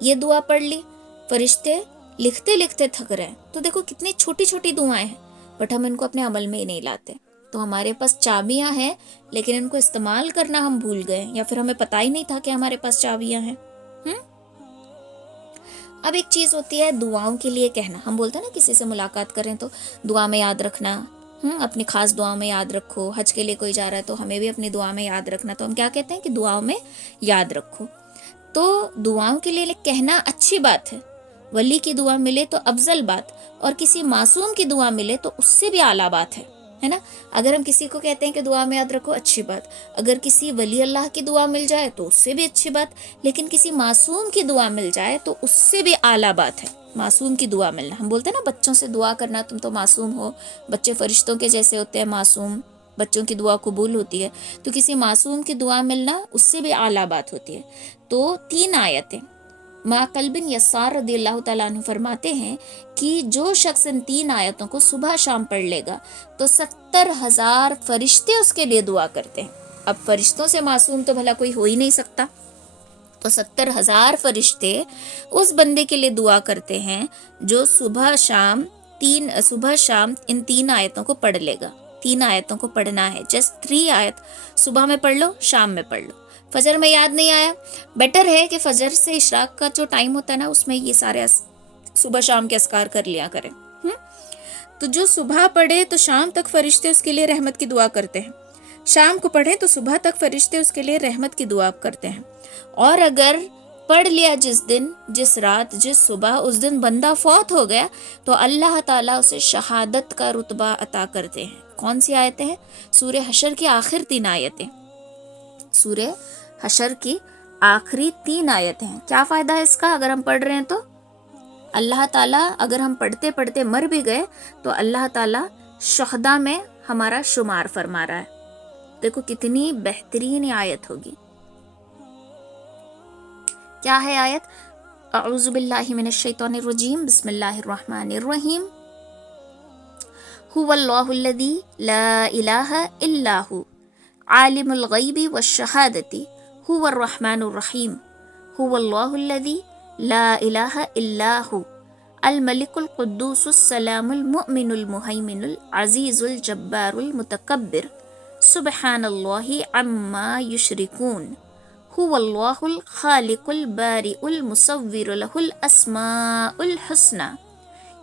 یہ دعا پڑھ لی, فرشتے لکھتے لکھتے تھک رہے ہیں. تو دیکھو کتنی چھوٹی چھوٹی دعائیں ہیں, بٹ ہم ان کو اپنے عمل میں ہی نہیں لاتے. تو ہمارے پاس چابیاں ہیں لیکن ان کو استعمال کرنا ہم بھول گئے, یا پھر ہمیں پتہ ہی نہیں تھا کہ ہمارے پاس چابیاں ہیں. اب ایک چیز ہوتی ہے دعاؤں کے لیے کہنا. ہم بولتے ہیں نا کسی سے ملاقات کریں تو دعا میں یاد رکھنا, اپنی خاص دعا میں یاد رکھو. حج کے لیے کوئی جا رہا ہے تو ہمیں بھی اپنی دعا میں یاد رکھنا. تو ہم کیا کہتے ہیں کہ دعاؤں میں یاد رکھو. تو دعاؤں کے لیے کہنا اچھی بات ہے, ولی کی دعا ملے تو افضل بات, اور کسی معصوم کی دعا ملے تو اس سے بھی اعلیٰ بات ہے نا. اگر ہم کسی کو کہتے ہیں کہ دعا میں یاد رکھو, اچھی بات. اگر کسی ولی اللہ کی دعا مل جائے تو اس سے بھی اچھی بات, لیکن کسی معصوم کی دعا مل جائے تو اس سے بھی اعلیٰ بات ہے. معصوم کی دعا ملنا, ہم بولتے ہیں نا بچوں سے دعا کرنا, تم تو معصوم ہو, بچے فرشتوں کے جیسے ہوتے ہیں, معصوم بچوں کی دعا قبول ہوتی ہے. تو کسی معصوم کی دعا ملنا اس سے بھی اعلیٰ بات ہوتی ہے. تو 3 آیتیں معقل بن یسار رضی اللہ تعالیٰ عنہ فرماتے ہیں کہ جو شخص ان 3 آیتوں کو صبح شام پڑھ لے گا تو 70,000 فرشتے اس کے لیے دعا کرتے ہیں. اب فرشتوں سے معصوم تو بھلا کوئی ہو ہی نہیں سکتا, تو 70,000 فرشتے اس بندے کے لیے دعا کرتے ہیں جو صبح شام ان 3 آیتوں کو پڑھ لے گا. 3 آیتوں کو پڑھنا ہے، جسٹ 3 آیت صبح میں پڑھ لو، شام میں پڑھ لو. فجر میں یاد نہیں آیا، بیٹر ہے کہ فجر سے اشراق کا جو ٹائم ہوتا ہے نا، اس میں یہ سارے صبح شام کے اذکار کر لیا کریں. تو جو صبح پڑھے تو شام تک فرشتے اس کے لیے رحمت کی دعا کرتے ہیں، شام کو پڑھیں تو صبح تک فرشتے اس کے لیے رحمت کی دعا کرتے ہیں. اور اگر پڑھ لیا جس دن، جس رات، جس صبح، اس دن بندہ فوت ہو گیا تو اللہ تعالیٰ اسے شہادت کا رتبہ عطا کرتے ہیں. کون سی آیتیں ہیں؟ سورہ حشر کی آخر 3 آیتیں. سورہ حشر کی آخری 3 آیتیں ہیں. کیا فائدہ ہے اس کا اگر ہم پڑھ رہے ہیں تو؟ اللہ تعالیٰ اگر ہم پڑھتے پڑھتے مر بھی گئے تو اللہ تعالیٰ شہداء میں ہمارا شمار فرما رہا ہے. دیکھو کتنی بہترین آیت ہوگی. کیا ہے آیت؟ اعوذ باللہ من الشیطان الرجیم، بسم اللہ الرحمن الرحیم. هو اللہ الذی لا الہ الا هو عالم الغیب والشہادۃ هو الرحمن الرحیم. هو اللہ الذی لا الہ الا هو الملک القدوس السلام المؤمن المہیمن العزیز الجبار المتکبر سبحان اللہ عما یشرکون. هو اللہ الخالق البارئ المصور له الاسماء الحسنى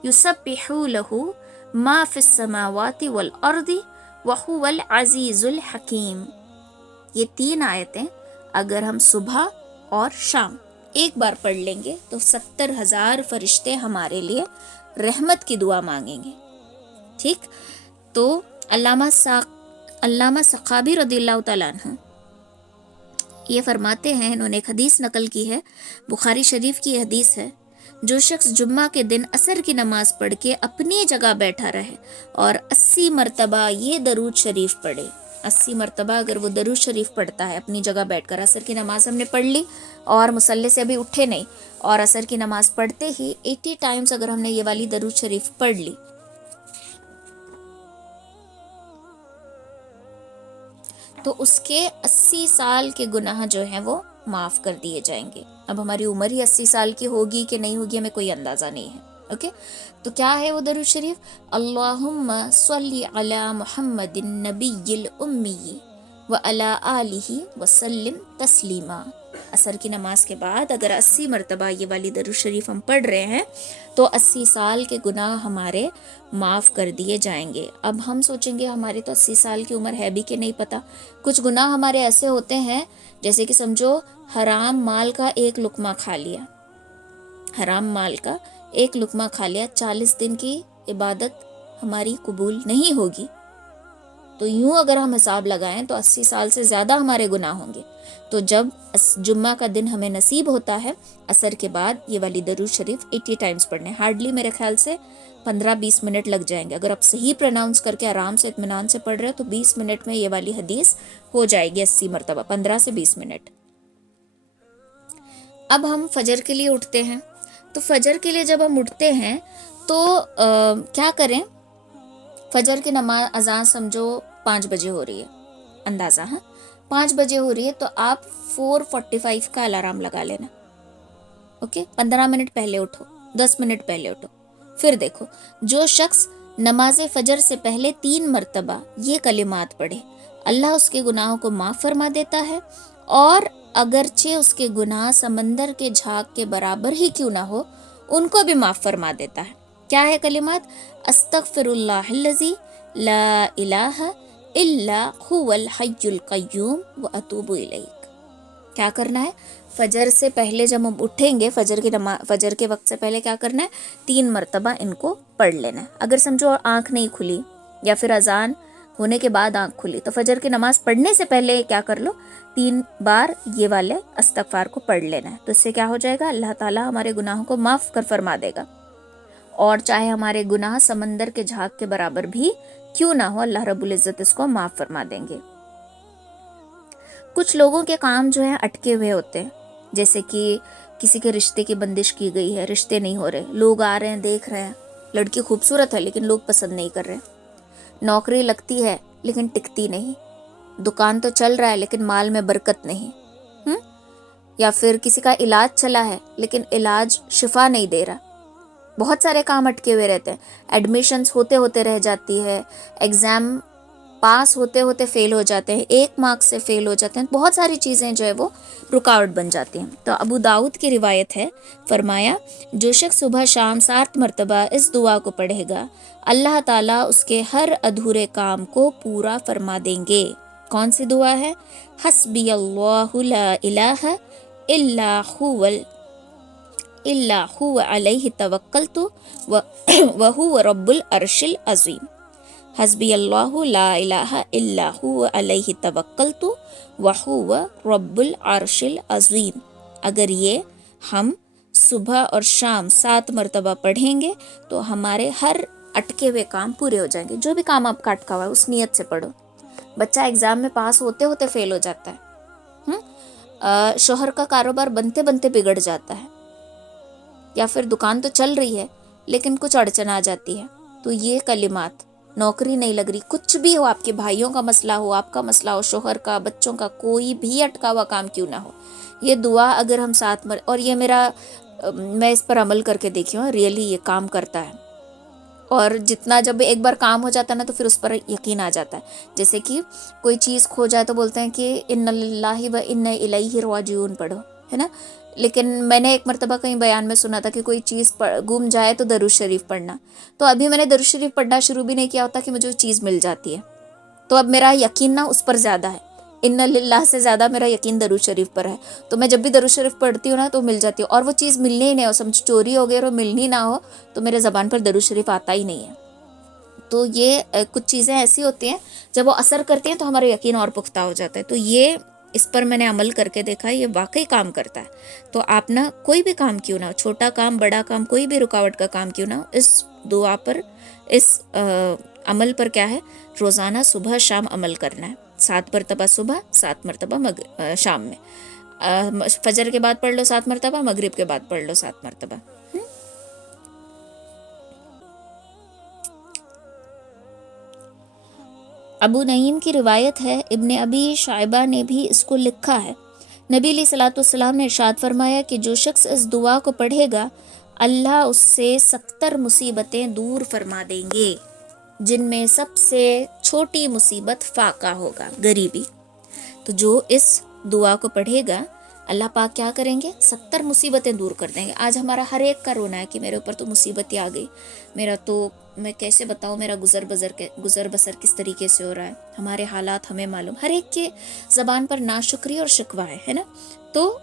یسبح له ما فی السماوات والارض وهو العزیز الحکیم. یہ 3 آیتیں اگر ہم صبح اور شام ایک بار پڑھ لیں گے تو 70,000 فرشتے ہمارے لیے رحمت کی دعا مانگیں گے. ٹھیک، تو علامہ سخاوی رضی اللہ تعالیٰ عنہ یہ فرماتے ہیں، انہوں نے ایک حدیث نقل کی ہے، بخاری شریف کی یہ حدیث ہے، جو شخص جمعہ کے دن عصر کی نماز پڑھ کے اپنی جگہ بیٹھا رہے اور 80 مرتبہ یہ درود شریف پڑھے. 80 مرتبہ اگر وہ درود شریف پڑھتا ہے اپنی جگہ بیٹھ کر، عصر کی نماز ہم نے پڑھ لی اور مصلی سے ابھی اٹھے نہیں، اور عصر کی نماز پڑھتے ہی 80 ٹائمز اگر ہم نے یہ والی درود شریف پڑھ لی تو اس کے 80 سال کے گناہ جو ہیں وہ معاف کر دیے جائیں گے. اب ہماری عمر ہی 80 سال کی ہوگی کہ نہیں ہوگی ہمیں کوئی اندازہ نہیں ہے. اوکے، تو کیا ہے وہ درود شریف؟ اللہم صلی علی محمد النبی الامی وعلی آلہ وسلم تسلیما. عصر کی نماز کے بعد اگر 80 مرتبہ یہ والی درود شریف ہم پڑھ رہے ہیں تو 80 سال کے گناہ ہمارے معاف کر دیے جائیں گے. اب ہم سوچیں گے ہماری تو 80 سال کی عمر ہے بھی کہ نہیں پتہ. کچھ گناہ ہمارے ایسے ہوتے ہیں جیسے کہ سمجھو حرام مال کا ایک لقمہ کھا لیا، حرام مال کا ایک لقمہ کھا لیا، 40 دن کی عبادت ہماری قبول نہیں ہوگی. تو یوں اگر ہم حساب لگائیں تو 80 سال سے زیادہ ہمارے گناہ ہوں گے. تو جب جمعہ کا دن ہمیں نصیب ہوتا ہے عصر کے بعد یہ والی درود شریف 80 ٹائمز پڑھنے، ہارڈلی میرے خیال سے 15-20 منٹ لگ جائیں گے. اگر آپ صحیح پروناؤنس کر کے آرام سے اطمینان سے پڑھ رہے ہو تو 20 منٹ میں یہ والی حدیث ہو جائے گی 80 مرتبہ، 15 سے 20 منٹ. اب ہم فجر کے لیے اٹھتے ہیں، تو فجر کے لیے جب ہم اٹھتے ہیں تو کیا کریں؟ فجر کی نماز اذان سمجھو 5 بجے ہو رہی ہے، اندازہ 5 بجے ہو رہی ہے تو آپ 4:45 کا الارم لگا لینا. اوکے، 15 منٹ پہلے اٹھو، 10 منٹ پہلے اٹھو. پھر دیکھو جو شخص نماز فجر سے پہلے 3 مرتبہ یہ کلمات پڑھے اللہ اس کے گناہوں کو معاف فرما دیتا ہے، اور اگرچہ اس کے گناہ سمندر کے جھاگ کے برابر ہی کیوں نہ ہو ان کو بھی معاف فرما دیتا ہے. کیا ہے کلمات؟ استغفر اللہ الذی لا الہ الا هو الحی القیوم واتوب الیک. کیا کرنا ہے؟ فجر سے پہلے جب ہم اٹھیں گے، فجر کے وقت سے پہلے کیا کرنا ہے؟ 3 مرتبہ ان کو پڑھ لینا ہے. اگر سمجھو آنکھ نہیں کھلی یا پھر اذان ہونے کے بعد آنکھ کھلی تو فجر کی نماز پڑھنے سے پہلے کیا کر لو؟ 3 بار یہ والے استغفار کو پڑھ لینا ہے. تو اس سے کیا ہو جائے گا؟ اللہ تعالیٰ ہمارے گناہوں کو معاف کر فرما دے گا، اور چاہے ہمارے گناہ سمندر کے جھاگ کے برابر بھی کیوں نہ ہو اللہ رب العزت اس کو معاف فرما دیں گے. کچھ لوگوں کے کام جو ہیں اٹکے ہوئے ہوتے ہیں، جیسے کہ کسی کے رشتے کی بندش کی گئی ہے، رشتے نہیں ہو رہے، لوگ آ رہے ہیں دیکھ رہے ہیں، لڑکی خوبصورت ہے لیکن لوگ پسند نہیں کر رہے، نوکری لگتی ہے لیکن ٹکتی نہیں، دکان تو چل رہا ہے لیکن مال میں برکت نہیں، یا پھر کسی کا علاج چلا ہے لیکن علاج شفا نہیں دے رہا، بہت سارے کام اٹکے ہوئے رہتے ہیں، ایڈمیشنز ہوتے ہوتے رہ جاتی ہے، ایگزام پاس ہوتے ہوتے فیل ہو جاتے ہیں، 1 مارک سے فیل ہو جاتے ہیں، بہت ساری چیزیں جو ہے وہ رکاوٹ بن جاتی ہیں۔ تو ابو داؤد کی روایت ہے، فرمایا جو شخص صبح شام 7 مرتبہ اس دعا کو پڑھے گا، اللہ تعالیٰ اس کے ہر ادھورے کام کو پورا فرما دیں گے۔ کون سی دعا ہے؟ حسبی اللہ لا الہ الا هو علیہ توکلت وہو رب العرش العظیم۔ حسبی اللہ لا الہ الا هو علیہ توکلت وہو رب العرش العظیم۔ اگر یہ ہم صبح اور شام 7 مرتبہ پڑھیں گے تو ہمارے ہر اٹکے ہوئے کام پورے ہو جائیں گے۔ جو بھی کام آپ کا اٹکا ہوا ہے اس نیت سے پڑھو۔ بچہ ایگزام میں پاس ہوتے ہوتے فیل ہو جاتا ہے، شوہر کا کاروبار بنتے بنتے بگڑ جاتا ہے، یا پھر دکان تو چل رہی ہے لیکن کچھ اڑچن آ جاتی ہے، تو یہ کلمات، نوکری نہیں لگ رہی، کچھ بھی ہو، آپ کے بھائیوں کا مسئلہ ہو، آپ کا مسئلہ ہو، شوہر کا، بچوں کا، کوئی بھی اٹکا ہوا کام کیوں نہ ہو، یہ دعا اگر ہم اور یہ میں اس پر عمل کر کے دیکھی ہوں، ریئلی یہ کام کرتا ہے۔ اور جتنا جب ایک بار کام ہو جاتا ہے نا تو پھر اس پر یقین آ جاتا ہے۔ جیسے کہ کوئی چیز کھو جائے تو بولتے ہیں کہ ان للہ و انا الیہ راجعون پڑھو، ہے نا، لیکن میں نے ایک مرتبہ کہیں بیان میں سنا تھا کہ کوئی چیز گم جائے تو درود شریف پڑھنا، تو ابھی میں نے درود شریف پڑھنا شروع بھی نہیں کیا ہوتا کہ مجھے وہ چیز مل جاتی ہے، تو اب میرا یقین نا اس پر زیادہ ہے، ان للہ سے زیادہ میرا یقین درود شریف پر ہے، تو میں جب بھی درود شریف پڑھتی ہوں نا تو مل جاتی ہے، اور وہ چیز ملنی ہی نہیں ہو، سمجھ چوری ہو گئی اور وہ ملنی نہ ہو تو میرے زبان پر درود شریف آتا ہی نہیں ہے۔ تو یہ کچھ چیزیں ایسی ہوتی ہیں جب وہ اثر کرتی ہیں تو ہمارا یقین اور پختہ ہو جاتا ہے، تو یہ اس پر میں نے عمل کر کے دیکھا ہے، یہ واقعی کام کرتا ہے۔ تو آپ نا کوئی بھی کام کیوں نہ ہو، چھوٹا کام بڑا کام، کوئی بھی رکاوٹ کا کام کیوں نہ ہو، اس دعا پر، اس عمل پر کیا ہے، روزانہ صبح شام عمل کرنا ہے، 7 مرتبہ صبح، 7 مرتبہ شام میں، فجر کے بعد پڑھ لو 7 مرتبہ، مغرب کے بعد پڑھ لو 7 مرتبہ۔ ابو نعیم کی روایت ہے، ابن ابی شائبہ نے بھی اس کو لکھا ہے، نبی علیہ الصلوۃ والسلام نے ارشاد فرمایا کہ جو شخص اس دعا کو پڑھے گا اللہ اس سے 70 مصیبتیں دور فرما دیں گے، جن میں سب سے چھوٹی مصیبت فاقہ ہوگا، غریبی۔ تو جو اس دعا کو پڑھے گا اللہ پاک کیا کریں گے، 70 مصیبتیں دور کر دیں گے۔ آج ہمارا ہر ایک کا رونا ہے کہ میرے اوپر تو مصیبت ہی آ گئی، میرا تو، میں کیسے بتاؤں میرا گزر بسر کس طریقے سے ہو رہا ہے، ہمارے حالات ہمیں معلوم، ہر ایک کے زبان پر ناشکری اور شکوہ ہے نا۔ تو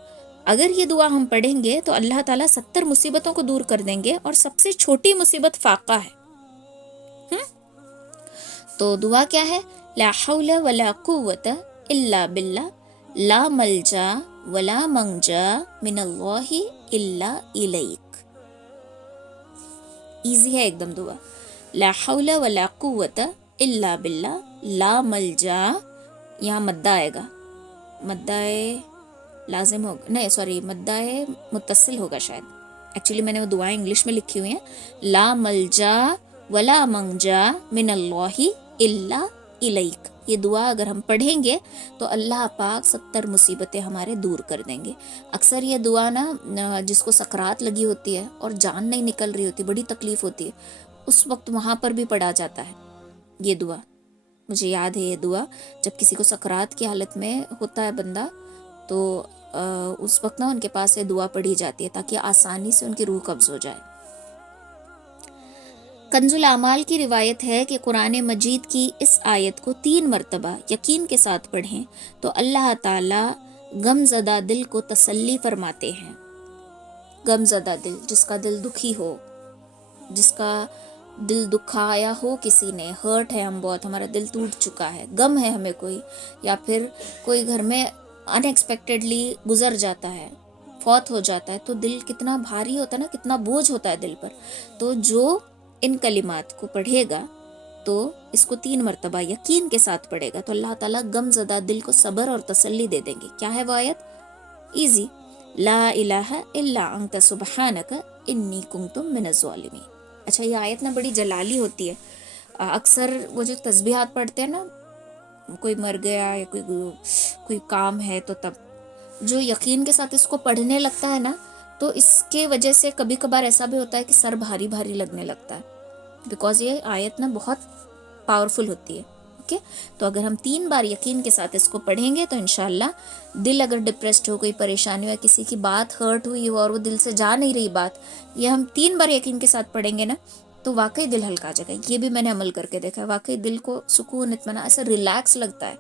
اگر یہ دعا ہم پڑھیں گے تو اللہ تعالیٰ 70 مصیبتوں کو دور کر دیں گے، اور سب سے چھوٹی مصیبت فاقہ ہے۔ تو دعا کیا ہے، لا حول ولا قوت الا باللہ، لا ملجا ولا منجا من اللہ الا الیک۔ ایزی ہے ایک دم دعا، لا حول ولا قوت الا باللہ، لا ملجا، یہاں مدہ آئے گا، مدہ لازم ہوگا، نہیں سوری، مدہ متصل ہوگا شاید، ایکچولی میں نے وہ دعائیں انگلش میں لکھی ہوئی ہیں، لا ملجا ولا منجا من اللہ الا الیک۔ یہ دعا اگر ہم پڑھیں گے تو اللہ پاک 70 مصیبتیں ہمارے دور کر دیں گے۔ اکثر یہ دعا نا جس کو سکرات لگی ہوتی ہے اور جان نہیں نکل رہی ہوتی، بڑی تکلیف ہوتی ہے، اس وقت وہاں پر بھی پڑھا جاتا ہے یہ دعا۔ مجھے یاد ہے یہ دعا جب کسی کو سکرات کی حالت میں ہوتا ہے بندہ، تو اس وقت نا ان کے پاس یہ دعا پڑھی جاتی ہے تاکہ آسانی سے ان کی روح قبض ہو جائے۔ کنز الاعمال کی روایت ہے کہ قرآن مجید کی اس آیت کو 3 مرتبہ یقین کے ساتھ پڑھیں تو اللہ تعالیٰ غم زدہ دل کو تسلی فرماتے ہیں۔ غم زدہ دل، جس کا دل دکھی ہو، جس کا دل دکھایا ہو کسی نے، ہرٹ ہے ہم بہت، ہمارا دل ٹوٹ چکا ہے، غم ہے ہمیں کوئی، یا پھر کوئی گھر میں ان ایکسپیکٹڈلی گزر جاتا ہے، فوت ہو جاتا ہے، تو دل کتنا بھاری ہوتا ہے نا، کتنا بوجھ ہوتا ہے دل پر۔ تو جو ان کلمات کو پڑھے گا تو اس کو 3 مرتبہ یقین کے ساتھ پڑھے گا تو اللہ تعالیٰ غم زدہ دل کو صبر اور تسلی دے دیں گے۔ کیا ہے وہ آیت؟ ایزی، لا الہ الا انت سبحانک انی کنت من الظالمین۔ اچھا، یہ آیت نا بڑی جلالی ہوتی ہے، اکثر وہ جو تسبیحات پڑھتے ہیں نا، کوئی مر گیا یا کوئی کام ہے تو تب جو یقین کے ساتھ اس کو پڑھنے لگتا ہے نا تو اس کے وجہ سے کبھی کبھار ایسا بھی ہوتا ہے کہ سر بھاری بھاری لگنے لگتا ہے، بیکاز یہ آیت نا بہت پاورفل ہوتی ہے. اوکے، تو اگر ہم 3 بار یقین کے ساتھ اس کو پڑھیں گے تو انشاءاللہ دل اگر ڈپریسڈ ہو، کوئی پریشانی ہو، کسی کی بات ہرٹ ہوئی ہو اور وہ دل سے جا نہیں رہی بات، یہ ہم 3 بار یقین کے ساتھ پڑھیں گے نا تو واقعی دل ہلکا جائے گا. یہ بھی میں نے عمل کر کے دیکھا ہے، واقعی دل کو سکون، اطمینان، ایسا ریلیکس لگتا ہے.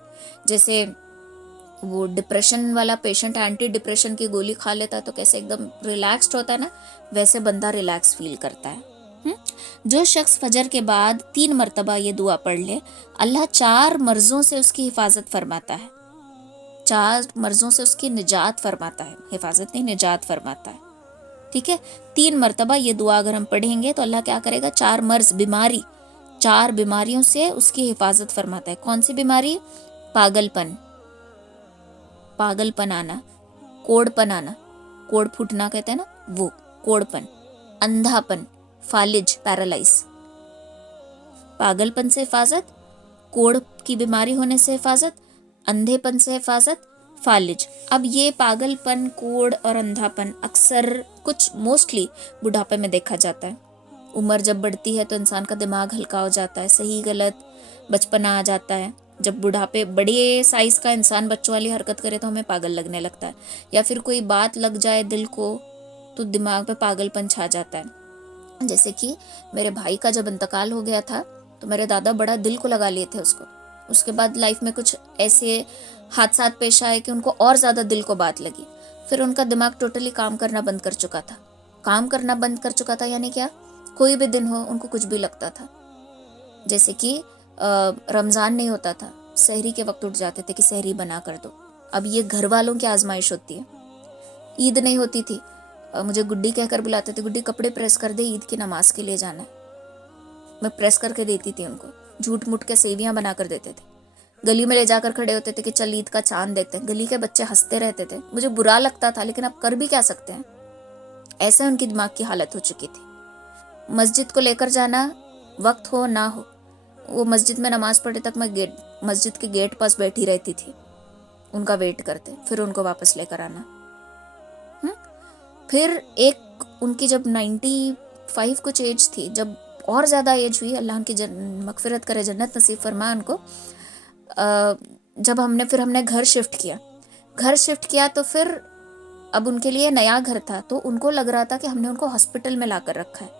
جیسے وہ ڈپریشن والا پیشنٹ اینٹی ڈپریشن کی گولی کھا لیتا ہے تو کیسے ایک دم ریلیکسڈ ہوتا ہے نا، ویسے بندہ ریلیکس فیل کرتا ہے. جو شخص فجر کے بعد 3 مرتبہ یہ دعا پڑھ لے، اللہ 4 مرضوں سے اس کی حفاظت فرماتا ہے. 4 مرضوں سے اس کی نجات فرماتا ہے، حفاظت نہیں، نجات فرماتا ہے. ٹھیک ہے، 3 مرتبہ یہ دعا اگر ہم پڑھیں گے تو اللہ کیا کرے گا، 4 مرض، بیماری، 4 بیماریوں سے اس کی حفاظت فرماتا ہے. کون سی بیماری؟ پاگل پن آنا، کوڑ پن آنا، کوڑ پھوٹنا کہتے ہیں نا وہ، کوڑ پن، اندھا پن، فالج، پیرالائز. پاگل پن سے حفاظت، کوڑ کی بیماری ہونے سے حفاظت، اندھے پن سے حفاظت، فالج. اب یہ پاگل پن، کوڑ اور اندھا پن اکثر کچھ موسٹلی بڑھاپے میں دیکھا جاتا ہے. عمر جب بڑھتی ہے تو انسان کا دماغ ہلکا ہو جاتا ہے، صحیح غلط بچپنا آ جاتا ہے. جب بڑھاپے بڑے سائز کا انسان بچوں والی حرکت کرے تو ہمیں پاگل لگنے لگتا ہے، یا پھر کوئی بات لگ جائے دل کو تو دماغ پہ پاگل پن چھا جاتا ہے. جیسے کہ میرے بھائی کا جب انتقال ہو گیا تھا تو میرے دادا بڑا دل کو لگا لیے تھے اس کو. اس کے بعد لائف میں کچھ ایسے حادثات پیش آئے کہ ان کو اور زیادہ دل کو بات لگی. پھر ان کا دماغ ٹوٹلی کام کرنا بند کر چکا تھا. کام کرنا بند کر چکا تھا یعنی کیا، کوئی بھی دن ہو ان کو کچھ بھی لگتا تھا. جیسے کہ رمضان نہیں ہوتا تھا، سحری کے وقت اٹھ جاتے تھے کہ سحری بنا کر دو. اب یہ گھر والوں کی آزمائش ہوتی ہے. عید نہیں ہوتی تھی، مجھے گڈی کہہ کر بلاتے تھے، گڈی کپڑے پریس کر دے، عید کی نماز کے لیے جانا ہے. میں پریس کر کے دیتی تھی ان کو، جھوٹ موٹ کے سیویاں بنا کر دیتے تھے. گلی میں لے جا کر کھڑے ہوتے تھے کہ چل عید کا چاند دیکھتے ہیں. گلی کے بچے ہنستے رہتے تھے، مجھے برا لگتا تھا لیکن اب کر بھی کیا سکتے ہیں، ایسے ان کی دماغ کی حالت ہو چکی تھی. مسجد کو لے کر جانا، وقت ہو نہ ہو، وہ مسجد میں نماز پڑھے تک میں مسجد کے گیٹ پاس بیٹھی رہتی تھی، ان کا ویٹ کرتے، پھر ان کو واپس لے کر آنا. پھر ایک ان کی جب 95 کچھ ایج تھی، جب اور زیادہ ایج ہوئی، اللہ ان کی مغفرت کرے، جنت نصیب فرما ان کو. جب ہم نے گھر شفٹ کیا تو پھر اب ان کے لیے نیا گھر تھا تو ان کو لگ رہا تھا کہ ہم نے ان کو ہاسپٹل میں لا کر رکھا ہے.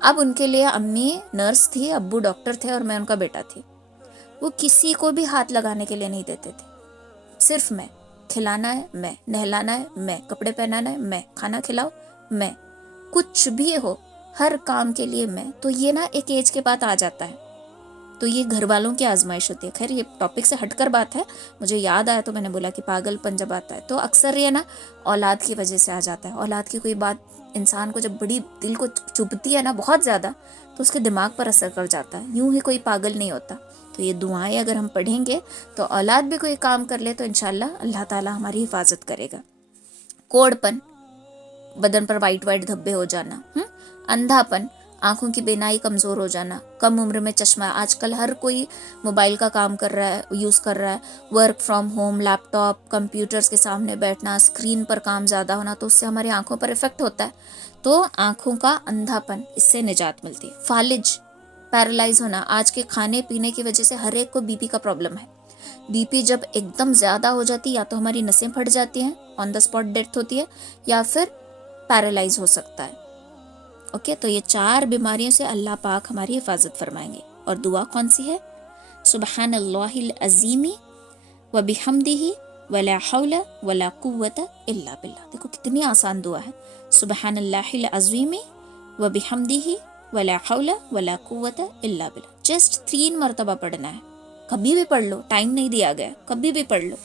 اب ان کے لیے امی نرس تھی، ابو ڈاکٹر تھے اور میں ان کا بیٹا تھی. وہ کسی کو بھی ہاتھ لگانے کے لیے نہیں دیتے تھے، صرف میں، کھلانا ہے میں، نہلانا ہے میں، کپڑے پہنانا ہے میں، کھانا کھلاؤ میں، کچھ بھی ہو ہر کام کے لیے میں. تو یہ نا ایک ایج کے بعد آ جاتا ہے، تو یہ گھر والوں کی آزمائش ہوتی ہے. خیر یہ ٹاپک سے ہٹ کر بات ہے، مجھے یاد آیا تو میں نے بولا کہ پاگل پن جب آتا ہے تو اکثر یہ نا اولاد کی وجہ سے آ جاتا ہے. اولاد کی کوئی بات انسان کو جب بڑی دل کو چبھتی ہے نا بہت زیادہ تو اس کے دماغ پر اثر کر جاتا ہے. یوں ہی کوئی پاگل نہیں ہوتا. تو یہ دعائیں اگر ہم پڑھیں گے تو اولاد بھی کوئی کام کر لے تو انشاءاللہ اللہ تعالی ہماری حفاظت کرے گا. کوڑ پن، بدن پر وائٹ دھبے ہو جانا. اندھا پن، آنکھوں کی بینائی کمزور ہو جانا. کم عمر میں چشمہ، آج کل ہر کوئی موبائل کا کام کر رہا ہے، یوز کر رہا ہے، work from home, laptop, computers کے سامنے بیٹھنا، اسکرین پر کام زیادہ ہونا، تو اس سے ہماری آنکھوں پر افیکٹ ہوتا ہے. تو آنکھوں کا اندھا پن، اس سے نجات ملتی ہے. فالج، پیرالائز ہونا، آج کے کھانے پینے کی وجہ سے ہر ایک کو بی پی کا پرابلم ہے. بی پی جب ایک دم زیادہ ہو جاتی یا تو ہماری نسیں پھٹ جاتی ہیں، آن دا اسپاٹ ڈیتھ ہوتی ہے، یا پھر پیرالائز ہو سکتا ہے. اوکے، تو یہ 4 بیماریوں سے اللہ پاک ہماری حفاظت فرمائیں گے. اور دعا کون سی ہے؟ سبحان اللہ العظیم و بحمدہ ولا حول ولا قوت الا باللہ. دیکھو کتنی آسان دعا ہے، سبحان اللہ العظیم و بحمدہ ولا حول ولا قوت الا باللہ. جسٹ 3 مرتبہ پڑھنا ہے، کبھی بھی پڑھ لو، ٹائم نہیں دیا گیا، کبھی بھی پڑھ لو.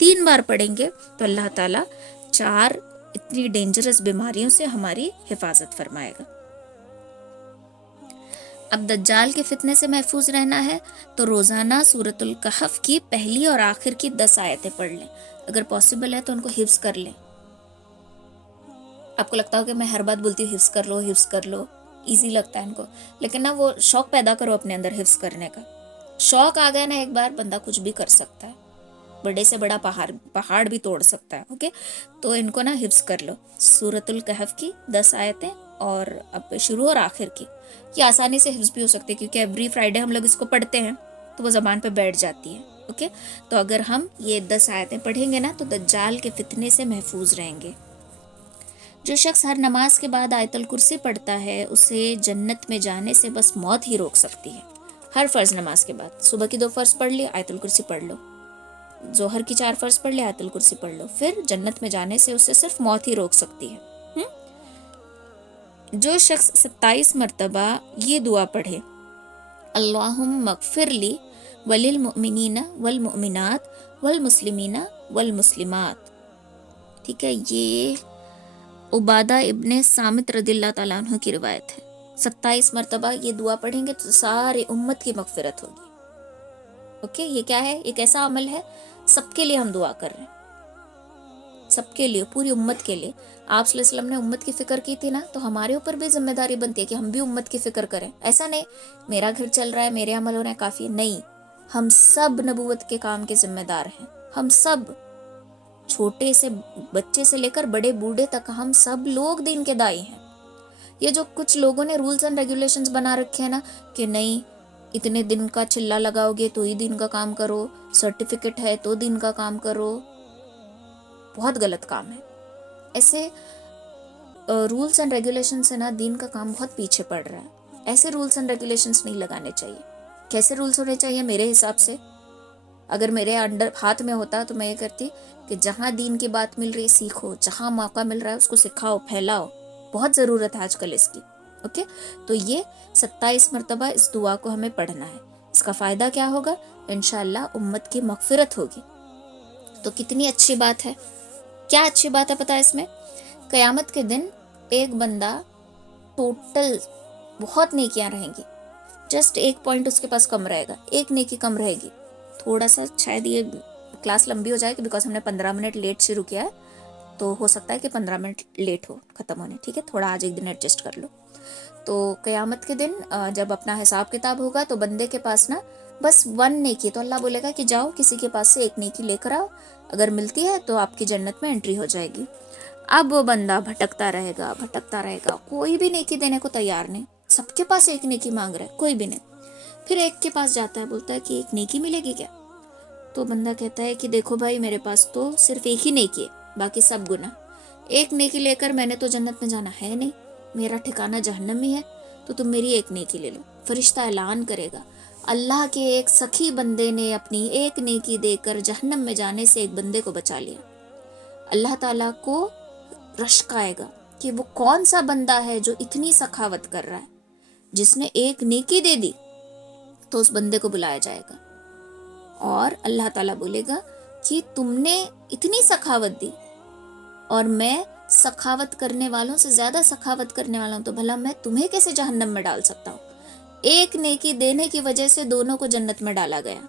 3 بار پڑھیں گے تو اللہ تعالیٰ 4 اتنی ڈینجرس بیماریوں سے ہماری حفاظت فرمائے گا. اب دجال کے فتنے سے محفوظ رہنا ہے تو روزانہ سورۃ الکہف کی پہلی اور آخر کی 10 آیتیں پڑھ لیں. اگر پاسبل ہے تو ان کو حفظ کر لیں. آپ کو لگتا ہو کہ میں ہر بات بولتی ہوں حفظ کر لو، ایزی لگتا ہے ان کو، لیکن نا وہ شوق پیدا کرو اپنے اندر حفظ کرنے کا. شوق آ گیا نا ایک بار، بندہ کچھ بھی کر سکتا ہے. بڑے سے بڑا پہاڑ بھی توڑ سکتا ہے. اوکے, تو ان کو نا حفظ کر لو. سورۃ الکہف کی 10 آیتیں اور اب شروع اور آخر کی, یہ آسانی سے حفظ بھی ہو سکتے ہیں کیونکہ ایوری فرائیڈے ہم لوگ اس کو پڑھتے ہیں تو وہ زبان پہ بیٹھ جاتی ہے. اوکے, تو اگر ہم یہ 10 آیتیں پڑھیں گے نا تو دجال کے فتنے سے محفوظ رہیں گے. جو شخص ہر نماز کے بعد آیت الکرسی پڑھتا ہے اسے جنت میں جانے سے بس موت ہی روک سکتی ہے. ہر فرض نماز کے بعد صبح کی 2 فرض پڑھ لی, آیت الکرسی پڑھ لو. ظہر کی 4 فرض پڑھ لی, آیت الکرسی پڑھ لو. پھر جنت میں جانے سے اسے صرف موت ہی روک سکتی ہے. جو شخص 27 مرتبہ یہ دعا پڑھے, اللہم اغفر لی وللمؤمنین والمؤمنات والمسلمین والمسلمات, ٹھیک ہے, یہ عبادہ ابن صامت رضی اللہ تعالیٰ عنہ کی روایت ہے. 27 مرتبہ یہ دعا پڑھیں گے تو سارے امت کی مغفرت ہوگی. اوکے, یہ کیا ہے؟ ایک ایسا عمل ہے سب کے لیے ہم دعا کر رہے ہیں, سب کے لیے, پوری امت کے لیے. آپ صلی اللہ علیہ وسلم نے امت کی فکر کی تھی نا, تو ہمارے اوپر بھی ذمہ داری بنتی ہے کہ ہم بھی امت کی فکر کریں. ایسا نہیں میرا گھر چل رہا ہے, میرے عمل ہو رہے ہیں کافی, نہیں, ہم سب نبوت کے کام کے ذمہ دار ہیں. ہم سب, چھوٹے سے بچے سے لے کر بڑے بوڑھے تک, ہم سب لوگ دین کے دائی ہیں. یہ جو کچھ لوگوں نے رولز اینڈ ریگولیشنز بنا رکھے ہیں نا کہ نہیں اتنے دن کا چلا لگاؤ گے تو ہی دین کا کام کرو, سرٹیفکیٹ ہے تو دین کا کام کرو, بہت غلط کام ہے. ایسے رولز اینڈ ریگولیشن سے نا دین کا کام بہت پیچھے پڑ رہا ہے. ایسے رولز اینڈ ریگولیشنز نہیں لگانے چاہیے. کیسے رولز ہونے چاہیے میرے حساب سے؟ اگر میرے ہاتھ میں ہوتا تو میں یہ کرتی کہ جہاں دین کی بات مل رہی ہے سیکھو, جہاں موقع مل رہا ہے اس کو سکھاؤ, پھیلاؤ, بہت ضرورت ہے آج کل اس کی. اوکے, تو یہ 27 مرتبہ اس دعا کو ہمیں پڑھنا ہے. اس کا فائدہ کیا ہوگا؟ انشاءاللہ امت کی مغفرت ہوگی. تو کتنی اچھی بات ہے. کیا اچھی بات ہے پتہ ہے اس میں؟ قیامت کے دن ایک بندہ ٹوٹل بہت نیکیاں رہیں گی, جسٹ ایک پوائنٹ اس کے پاس کم رہے گا, ایک نیکی کم رہے گی. تھوڑا سا شاید یہ کلاس لمبی ہو جائے گی بیکاز ہم نے 15 منٹ لیٹ شروع کیا ہے, تو ہو سکتا ہے کہ 15 منٹ لیٹ ہو ختم ہونے. ٹھیک ہے, تھوڑا آج ایک دن ایڈجسٹ کر لو. تو قیامت کے دن جب اپنا حساب کتاب ہوگا تو بندے کے پاس نا بس 1 نیکی, تو اللہ بولے گا کہ جاؤ کسی کے پاس سے 1 نیکی لے کر آؤ, اگر ملتی ہے تو آپ کی جنت میں انٹری ہو جائے گی. اب وہ بندہ بھٹکتا رہے گا, کوئی بھی نیکی دینے کو تیار نہیں. سب کے پاس 1 نیکی مانگ رہا ہے, کوئی بھی نہیں. پھر ایک کے پاس جاتا ہے, بولتا ہے کہ 1 نیکی ملے گی کیا؟ تو بندہ کہتا ہے کہ دیکھو بھائی میرے پاس تو صرف 1 ہی نیکی ہے, باقی سب گناہ. 1 نیکی لے کر میں نے تو جنت میں جانا ہے نہیں, میرا ٹھکانہ جہنم ہی ہے, تو تم میری 1 نیکی لے لو. فرشتہ اعلان کرے گا, اللہ کے ایک سخی بندے نے اپنی 1 نیکی دے کر جہنم میں جانے سے ایک بندے کو بچا لیا. اللہ تعالیٰ کو رشک آئے گا کہ وہ کون سا بندہ ہے جو اتنی سخاوت کر رہا ہے. جس نے 1 نیکی دے دی تو اس بندے کو بلایا جائے گا اور اللہ تعالیٰ بولے گا کہ تم نے اتنی سخاوت دی اور میں سخاوت کرنے والوں سے زیادہ سخاوت کرنے والا ہوں, تو بھلا میں تمہیں کیسے جہنم میں ڈال سکتا ہوں؟ 1 نیکی دینے کی وجہ سے دونوں کو جنت میں ڈالا گیا.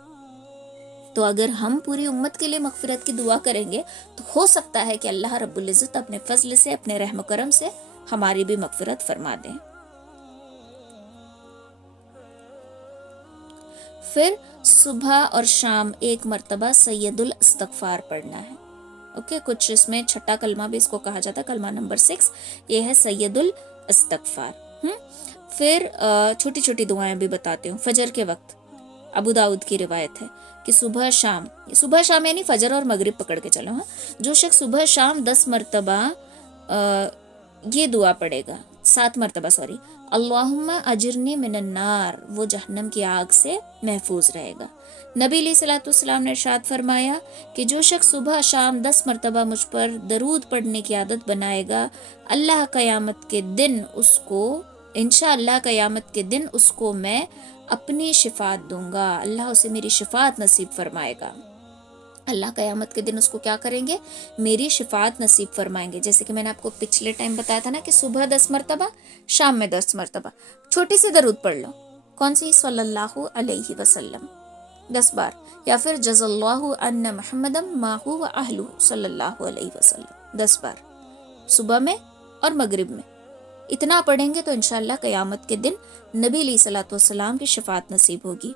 تو اگر ہم پوری امت کے لیے مغفرت کی دعا کریں گے تو ہو سکتا ہے کہ اللہ رب العزت اپنے فضل سے, اپنے رحم و کرم سے ہماری بھی مغفرت فرما دیں. پھر صبح اور شام 1 مرتبہ سید الاستغفار پڑھنا ہے. اوکے, کچھ اس میں چھٹا کلمہ بھی اس کو کہا جاتا ہے, کلمہ نمبر 6 یہ ہے سید الاستغفار. پھر چھوٹی چھوٹی دعائیں بھی بتاتے ہوں. فجر کے وقت ابو داؤد کی روایت ہے کہ صبح شام یعنی فجر اور مغرب پکڑ کے چلو. جو شخص صبح شام 10 مرتبہ یہ دعا پڑھے گا, 7 مرتبہ اللہم اجرنی من النار, وہ جہنم کی آگ سے محفوظ رہے گا. نبی علیہ الصلوۃ والسلام نے ارشاد فرمایا کہ جو شخص صبح شام 10 مرتبہ مجھ پر درود پڑھنے کی عادت بنائے گا, اللہ قیامت کے دن اس کو انشاءاللہ قیامت کے دن اس کو میں اپنی شفاعت دوں گا, اللہ اسے میری شفاعت نصیب فرمائے گا. اللہ قیامت کے دن اس کو کیا کریں گے؟ میری شفاعت نصیب فرمائیں گے. جیسے کہ میں نے آپ کو پچھلے ٹائم بتایا تھا نا کہ صبح 10 مرتبہ, شام میں 10 مرتبہ چھوٹی سی درود پڑھ لو. کون سی؟ صلی اللہ علیہ وسلم 10 بار, یا پھر جز اللہ ان محمدم ما هو اہلہ صلی اللہ علیہ وسلم 10 بار صبح میں اور مغرب میں. اتنا پڑھیں گے تو انشاءاللہ قیامت کے دن نبی علیہ الصلوۃ والسلام کی شفاعت نصیب ہوگی.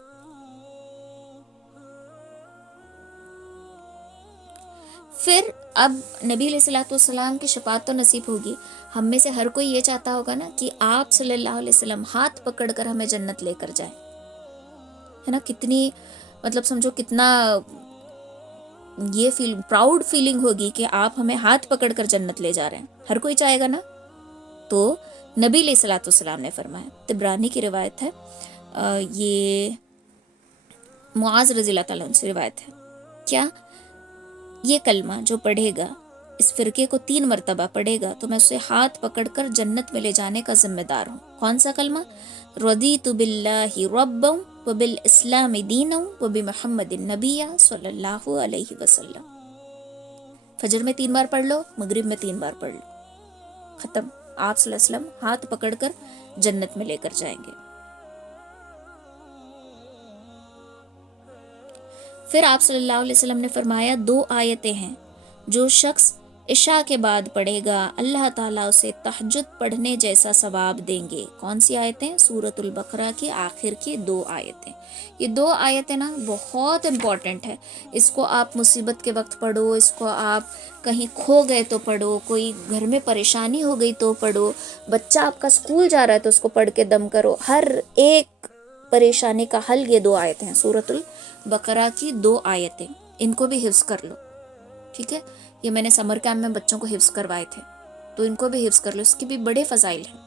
پھر اب نبی علیہ الصلوۃ والسلام کی شفاعت تو نصیب ہوگی. ہم میں سے ہر کوئی یہ چاہتا ہوگا نا کہ آپ صلی اللہ علیہ وسلم ہاتھ پکڑ کر ہمیں جنت لے کر جائیں، ہے نا. کتنی مطلب سمجھو کتنا یہ پراؤڈ فیلنگ ہوگی کہ آپ ہمیں ہاتھ پکڑ کر جنت لے جا رہے ہیں. ہر کوئی چاہے گا نا. تو نبی علیہ الصلوۃ والسلام نے فرمایا، طبرانی کی روایت ہے، یہ معاذ رضی اللہ تعالیٰ عنہ سے روایت ہے، کیا یہ کلمہ جو پڑھے گا، اس فرقے کو 3 مرتبہ پڑھے گا تو میں اسے ہاتھ پکڑ کر جنت میں لے جانے کا ذمہ دار ہوں. کون سا کلمہ؟ رضیت باللہ ربا وبالاسلام دینا وبمحمد نبیا صلی اللہ علیہ وسلم. فجر میں 3 بار پڑھ لو، مغرب میں 3 بار پڑھ لو، ختم. آپ صلی اللہ علیہ وسلم ہاتھ پکڑ کر جنت میں لے کر جائیں گے. پھر آپ صلی اللہ علیہ وسلم نے فرمایا 2 آیتیں ہیں جو شخص عشاء کے بعد پڑھے گا اللہ تعالیٰ اسے تہجد پڑھنے جیسا ثواب دیں گے. کون سی آیتیں؟ سورۃ البقرہ کی آخر کی 2 آیتیں. یہ 2 آیتیں نا بہت امپورٹنٹ ہے. اس کو آپ مصیبت کے وقت پڑھو، اس کو آپ کہیں کھو گئے تو پڑھو، کوئی گھر میں پریشانی ہو گئی تو پڑھو، بچہ آپ کا اسکول جا رہا ہے تو اس کو پڑھ کے دم کرو. ہر ایک پریشانی کا حل یہ 2 آیتیں ہیں، سورۃ البقرہ کی 2 آیتیں. ان کو بھی حفظ کر لو، ٹھیک ہے. یہ میں نے سمر کیمپ میں بچوں کو حفظ کروائے تھے، تو ان کو بھی حفظ کر لو، اس کے بھی بڑے فضائل ہیں.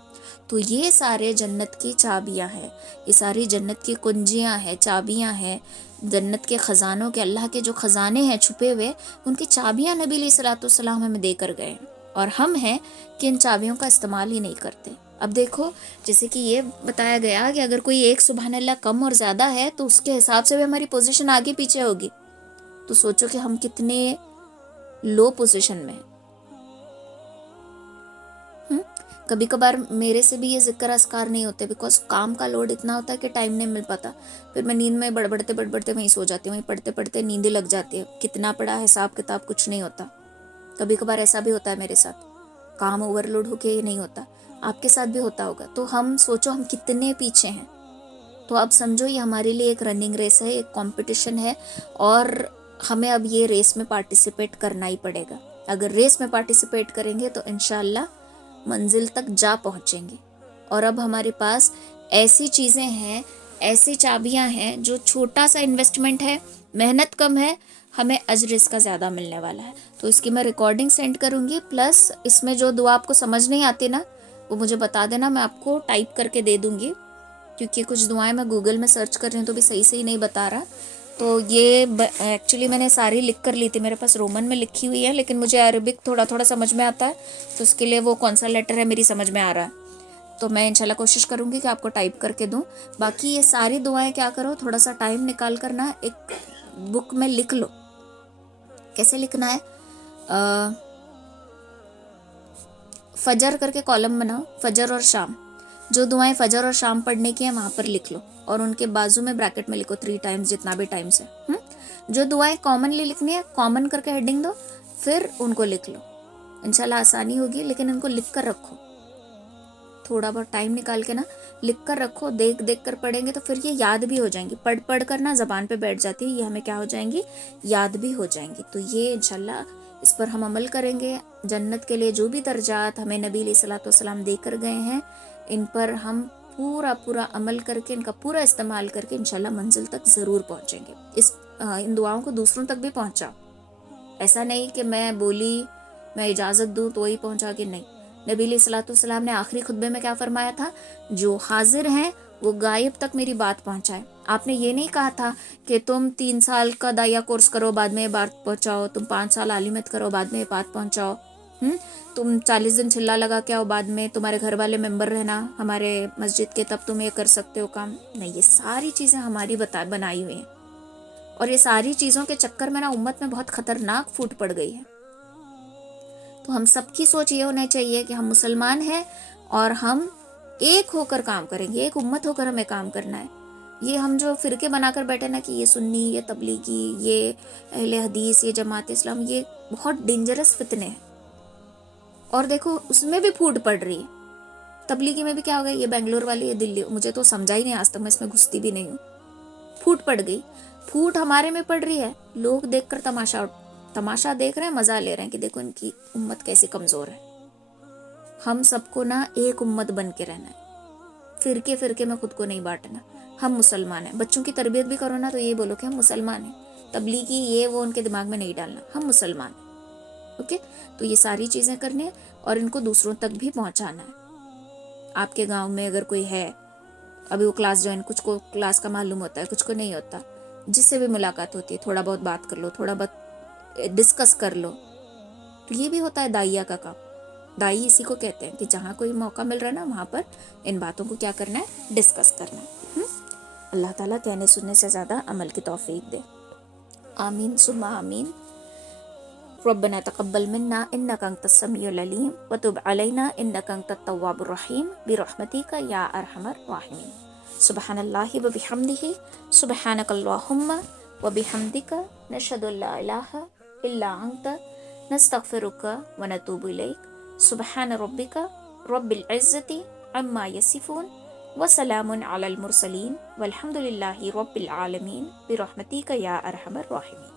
تو یہ سارے جنت کی چابیاں ہیں، یہ ساری جنت کی کنجیاں ہیں، چابیاں ہیں، جنت کے خزانوں کے. اللہ کے جو خزانے ہیں چھپے ہوئے، ان کی چابیاں نبی علیہ الصلوۃ والسلام ہمیں دے کر گئے ہیں، اور ہم ہیں کہ ان چابیوں کا استعمال ہی نہیں کرتے. اب دیکھو، جیسے کہ یہ بتایا گیا کہ اگر کوئی ایک سبحان اللہ کم اور زیادہ ہے تو اس کے حساب سے بھی ہماری پوزیشن آگے پیچھے ہوگی. تو سوچو کہ ہم کتنے لو پوزیشن میں. کبھی کبھار میرے سے بھی یہ ذکر اذکار نہیں ہوتے، بیکاز کام کا لوڈ اتنا ہوتا ہے کہ ٹائم نہیں مل پاتا. پھر میں نیند میں بڑبڑتے وہیں سو جاتی ہوں، وہیں پڑھتے پڑھتے نیندیں لگ جاتی ہے. کتنا پڑھا، حساب کتاب کچھ نہیں ہوتا. کبھی کبھار ایسا بھی ہوتا ہے میرے ساتھ، کام اوور لوڈ ہو کے یہ نہیں ہوتا. آپ کے ساتھ بھی ہوتا ہوگا. تو ہم سوچو ہم کتنے پیچھے ہیں. تو اب سمجھو یہ ہمارے لیے ایک رننگ ریس ہے، ایک کمپٹیشن ہے، اور ہمیں اب یہ ریس میں پارٹیسپیٹ کرنا ہی پڑے گا. اگر ریس میں پارٹیسپیٹ کریں گے تو انشاءاللہ منزل تک جا پہنچیں گے. اور اب ہمارے پاس ایسی چیزیں ہیں، ایسی چابیاں ہیں، جو چھوٹا سا انویسٹمنٹ ہے، محنت کم ہے، ہمیں اجر اس کا زیادہ ملنے والا ہے. تو اس کی میں ریکارڈنگ سینڈ کروں گی، پلس اس میں جو دعا آپ کو سمجھ نہیں آتی نا وہ مجھے بتا دینا، میں آپ کو ٹائپ کر کے دے دوں گی، کیونکہ کچھ دعائیں میں گوگل میں سرچ کر رہی ہوں تو بھی صحیح نہیں بتا رہا. تو یہ ایکچولی میں نے ساری لکھ کر لی تھی، میرے پاس رومن میں لکھی ہوئی ہے، لیکن مجھے عربک تھوڑا تھوڑا سمجھ میں آتا ہے، تو اس کے لیے وہ کون سا لیٹر ہے میری سمجھ میں آ رہا ہے. تو میں انشاءاللہ کوشش کروں گی کہ آپ کو ٹائپ کر کے دوں. باقی یہ ساری دعائیں کیا کرو، تھوڑا سا ٹائم نکال کر نا ایک بک میں لکھ لو. کیسے لکھنا ہے؟ فجر کر کے کالم بناؤ، فجر اور شام، جو دعائیں فجر اور شام پڑھنے کی ہیں وہاں پر لکھ لو، اور ان کے بازو میں بریکٹ میں لکھو 3 ٹائمز، جتنا بھی ٹائمز ہے. جو دعائیں کامنلی لکھنی ہے کامن کر کے ہیڈنگ دو، پھر ان کو لکھ لو. انشاءاللہ آسانی ہوگی، لیکن ان کو لکھ کر رکھو، تھوڑا بہت ٹائم نکال کے نا لکھ کر رکھو. دیکھ کر پڑھیں گے تو پھر یہ یاد بھی ہو جائیں گی. پڑھ کر نا زبان پہ بیٹھ جاتی ہے، یہ ہمیں کیا ہو جائیں گی، یاد بھی ہو جائیں گی. تو یہ انشاءاللہ اس پر ہم عمل کریں گے. جنت کے لیے جو بھی درجات ہمیں نبی علیہ الصلوۃ والسلام دے کر گئے ہیں، ان پر ہم پورا عمل کر کے، ان کا پورا استعمال کر کے انشاءاللہ منزل تک ضرور پہنچیں گے. ان دعاؤں کو دوسروں تک بھی پہنچاؤ. ایسا نہیں کہ میں بولی، میں اجازت دوں تو وہی پہنچا کے، نہیں. نبی علیہ الصلوۃ والسلام نے آخری خطبے میں کیا فرمایا تھا؟ جو حاضر ہیں وہ غائب تک میری بات پہنچائے. آپ نے یہ نہیں کہا تھا کہ تم 3 سال کا داعیہ کورس کرو بعد میں یہ بات پہنچاؤ، تم 5 سال عالمیت کرو بعد میں یہ بات پہنچاؤ، تم 40 دن چلا لگا کے آؤ بعد میں تمہارے گھر والے ممبر رہنا ہمارے مسجد کے، تب تم یہ کر سکتے ہو کام. نہیں، یہ ساری چیزیں ہماری بنائی ہوئی ہیں، اور یہ ساری چیزوں کے چکر میں نا امت میں بہت خطرناک پھوٹ پڑ گئی ہے. تو ہم سب کی سوچ یہ ہونا چاہیے کہ ہم مسلمان ہیں اور ہم ایک ہو کر کام کریں گے، ایک امت ہو کر ہمیں کام کرنا ہے. یہ ہم جو فرقے بنا کر بیٹھے نا کہ یہ سنی، یہ تبلیغی، یہ اہل حدیث، یہ جماعت اسلام، یہ بہت ڈینجرس فتنے ہیں. اور دیکھو اس میں بھی پھوٹ پڑ رہی ہے. تبلیغی میں بھی کیا ہوگا، یہ بنگلور والی، یہ دلی، مجھے تو سمجھا ہی نہیں آج تک، میں اس میں گھستی بھی نہیں ہوں. پھوٹ پڑ گئی، پھوٹ ہمارے میں پڑ رہی ہے، لوگ دیکھ کر تماشا تماشا دیکھ رہے ہیں، مزہ لے رہے ہیں کہ دیکھو ان کی امت کیسی کمزور ہے. ہم سب کو نا ایک امت بن کے رہنا ہے، فرقے فرقے میں خود کو نہیں بانٹنا. ہم مسلمان ہیں. بچوں کی تربیت بھی کرو نا تو یہ بولو کہ ہم مسلمان ہیں. تبلیغی یہ وہ ان کے دماغ میں نہیں ڈالنا، ہم مسلمان ہیں. اوکے، تو یہ ساری چیزیں کرنی ہیں اور ان کو دوسروں تک بھی پہنچانا ہے. آپ کے گاؤں میں اگر کوئی ہے، ابھی وہ کلاس جوائن، کچھ کو کلاس کا معلوم ہوتا ہے، کچھ کو نہیں ہوتا، جس سے بھی ملاقات ہوتی ہے تھوڑا بہت بات کر لو، تھوڑا بہت ڈسکس کر لو. تو یہ بھی ہوتا ہے داعیہ کا کام. دائی اسی کو کہتے ہیں کہ جہاں کوئی موقع مل رہا ہے نا وہاں پر ان باتوں کو کیا کرنا ہے، ڈسکس کرنا ہے. اللہ تعالیٰ کہنے سننے سے زیادہ عمل کی توفیق دے. آمین ثم آمین. ربنا تقبل منا انك انت السميع العليم وتب علينا انك انت التواب الرحيم برحمتك يا ارحم الراحمين. سبحان الله وبحمده، سبحانك اللهم وبحمدك، نشهد ان لا اله الا انت، نستغفرك ونتوب اليك. سبحان ربك رب العزة عما يصفون وسلام على المرسلين والحمد لله رب العالمين برحمتك يا ارحم الراحمين.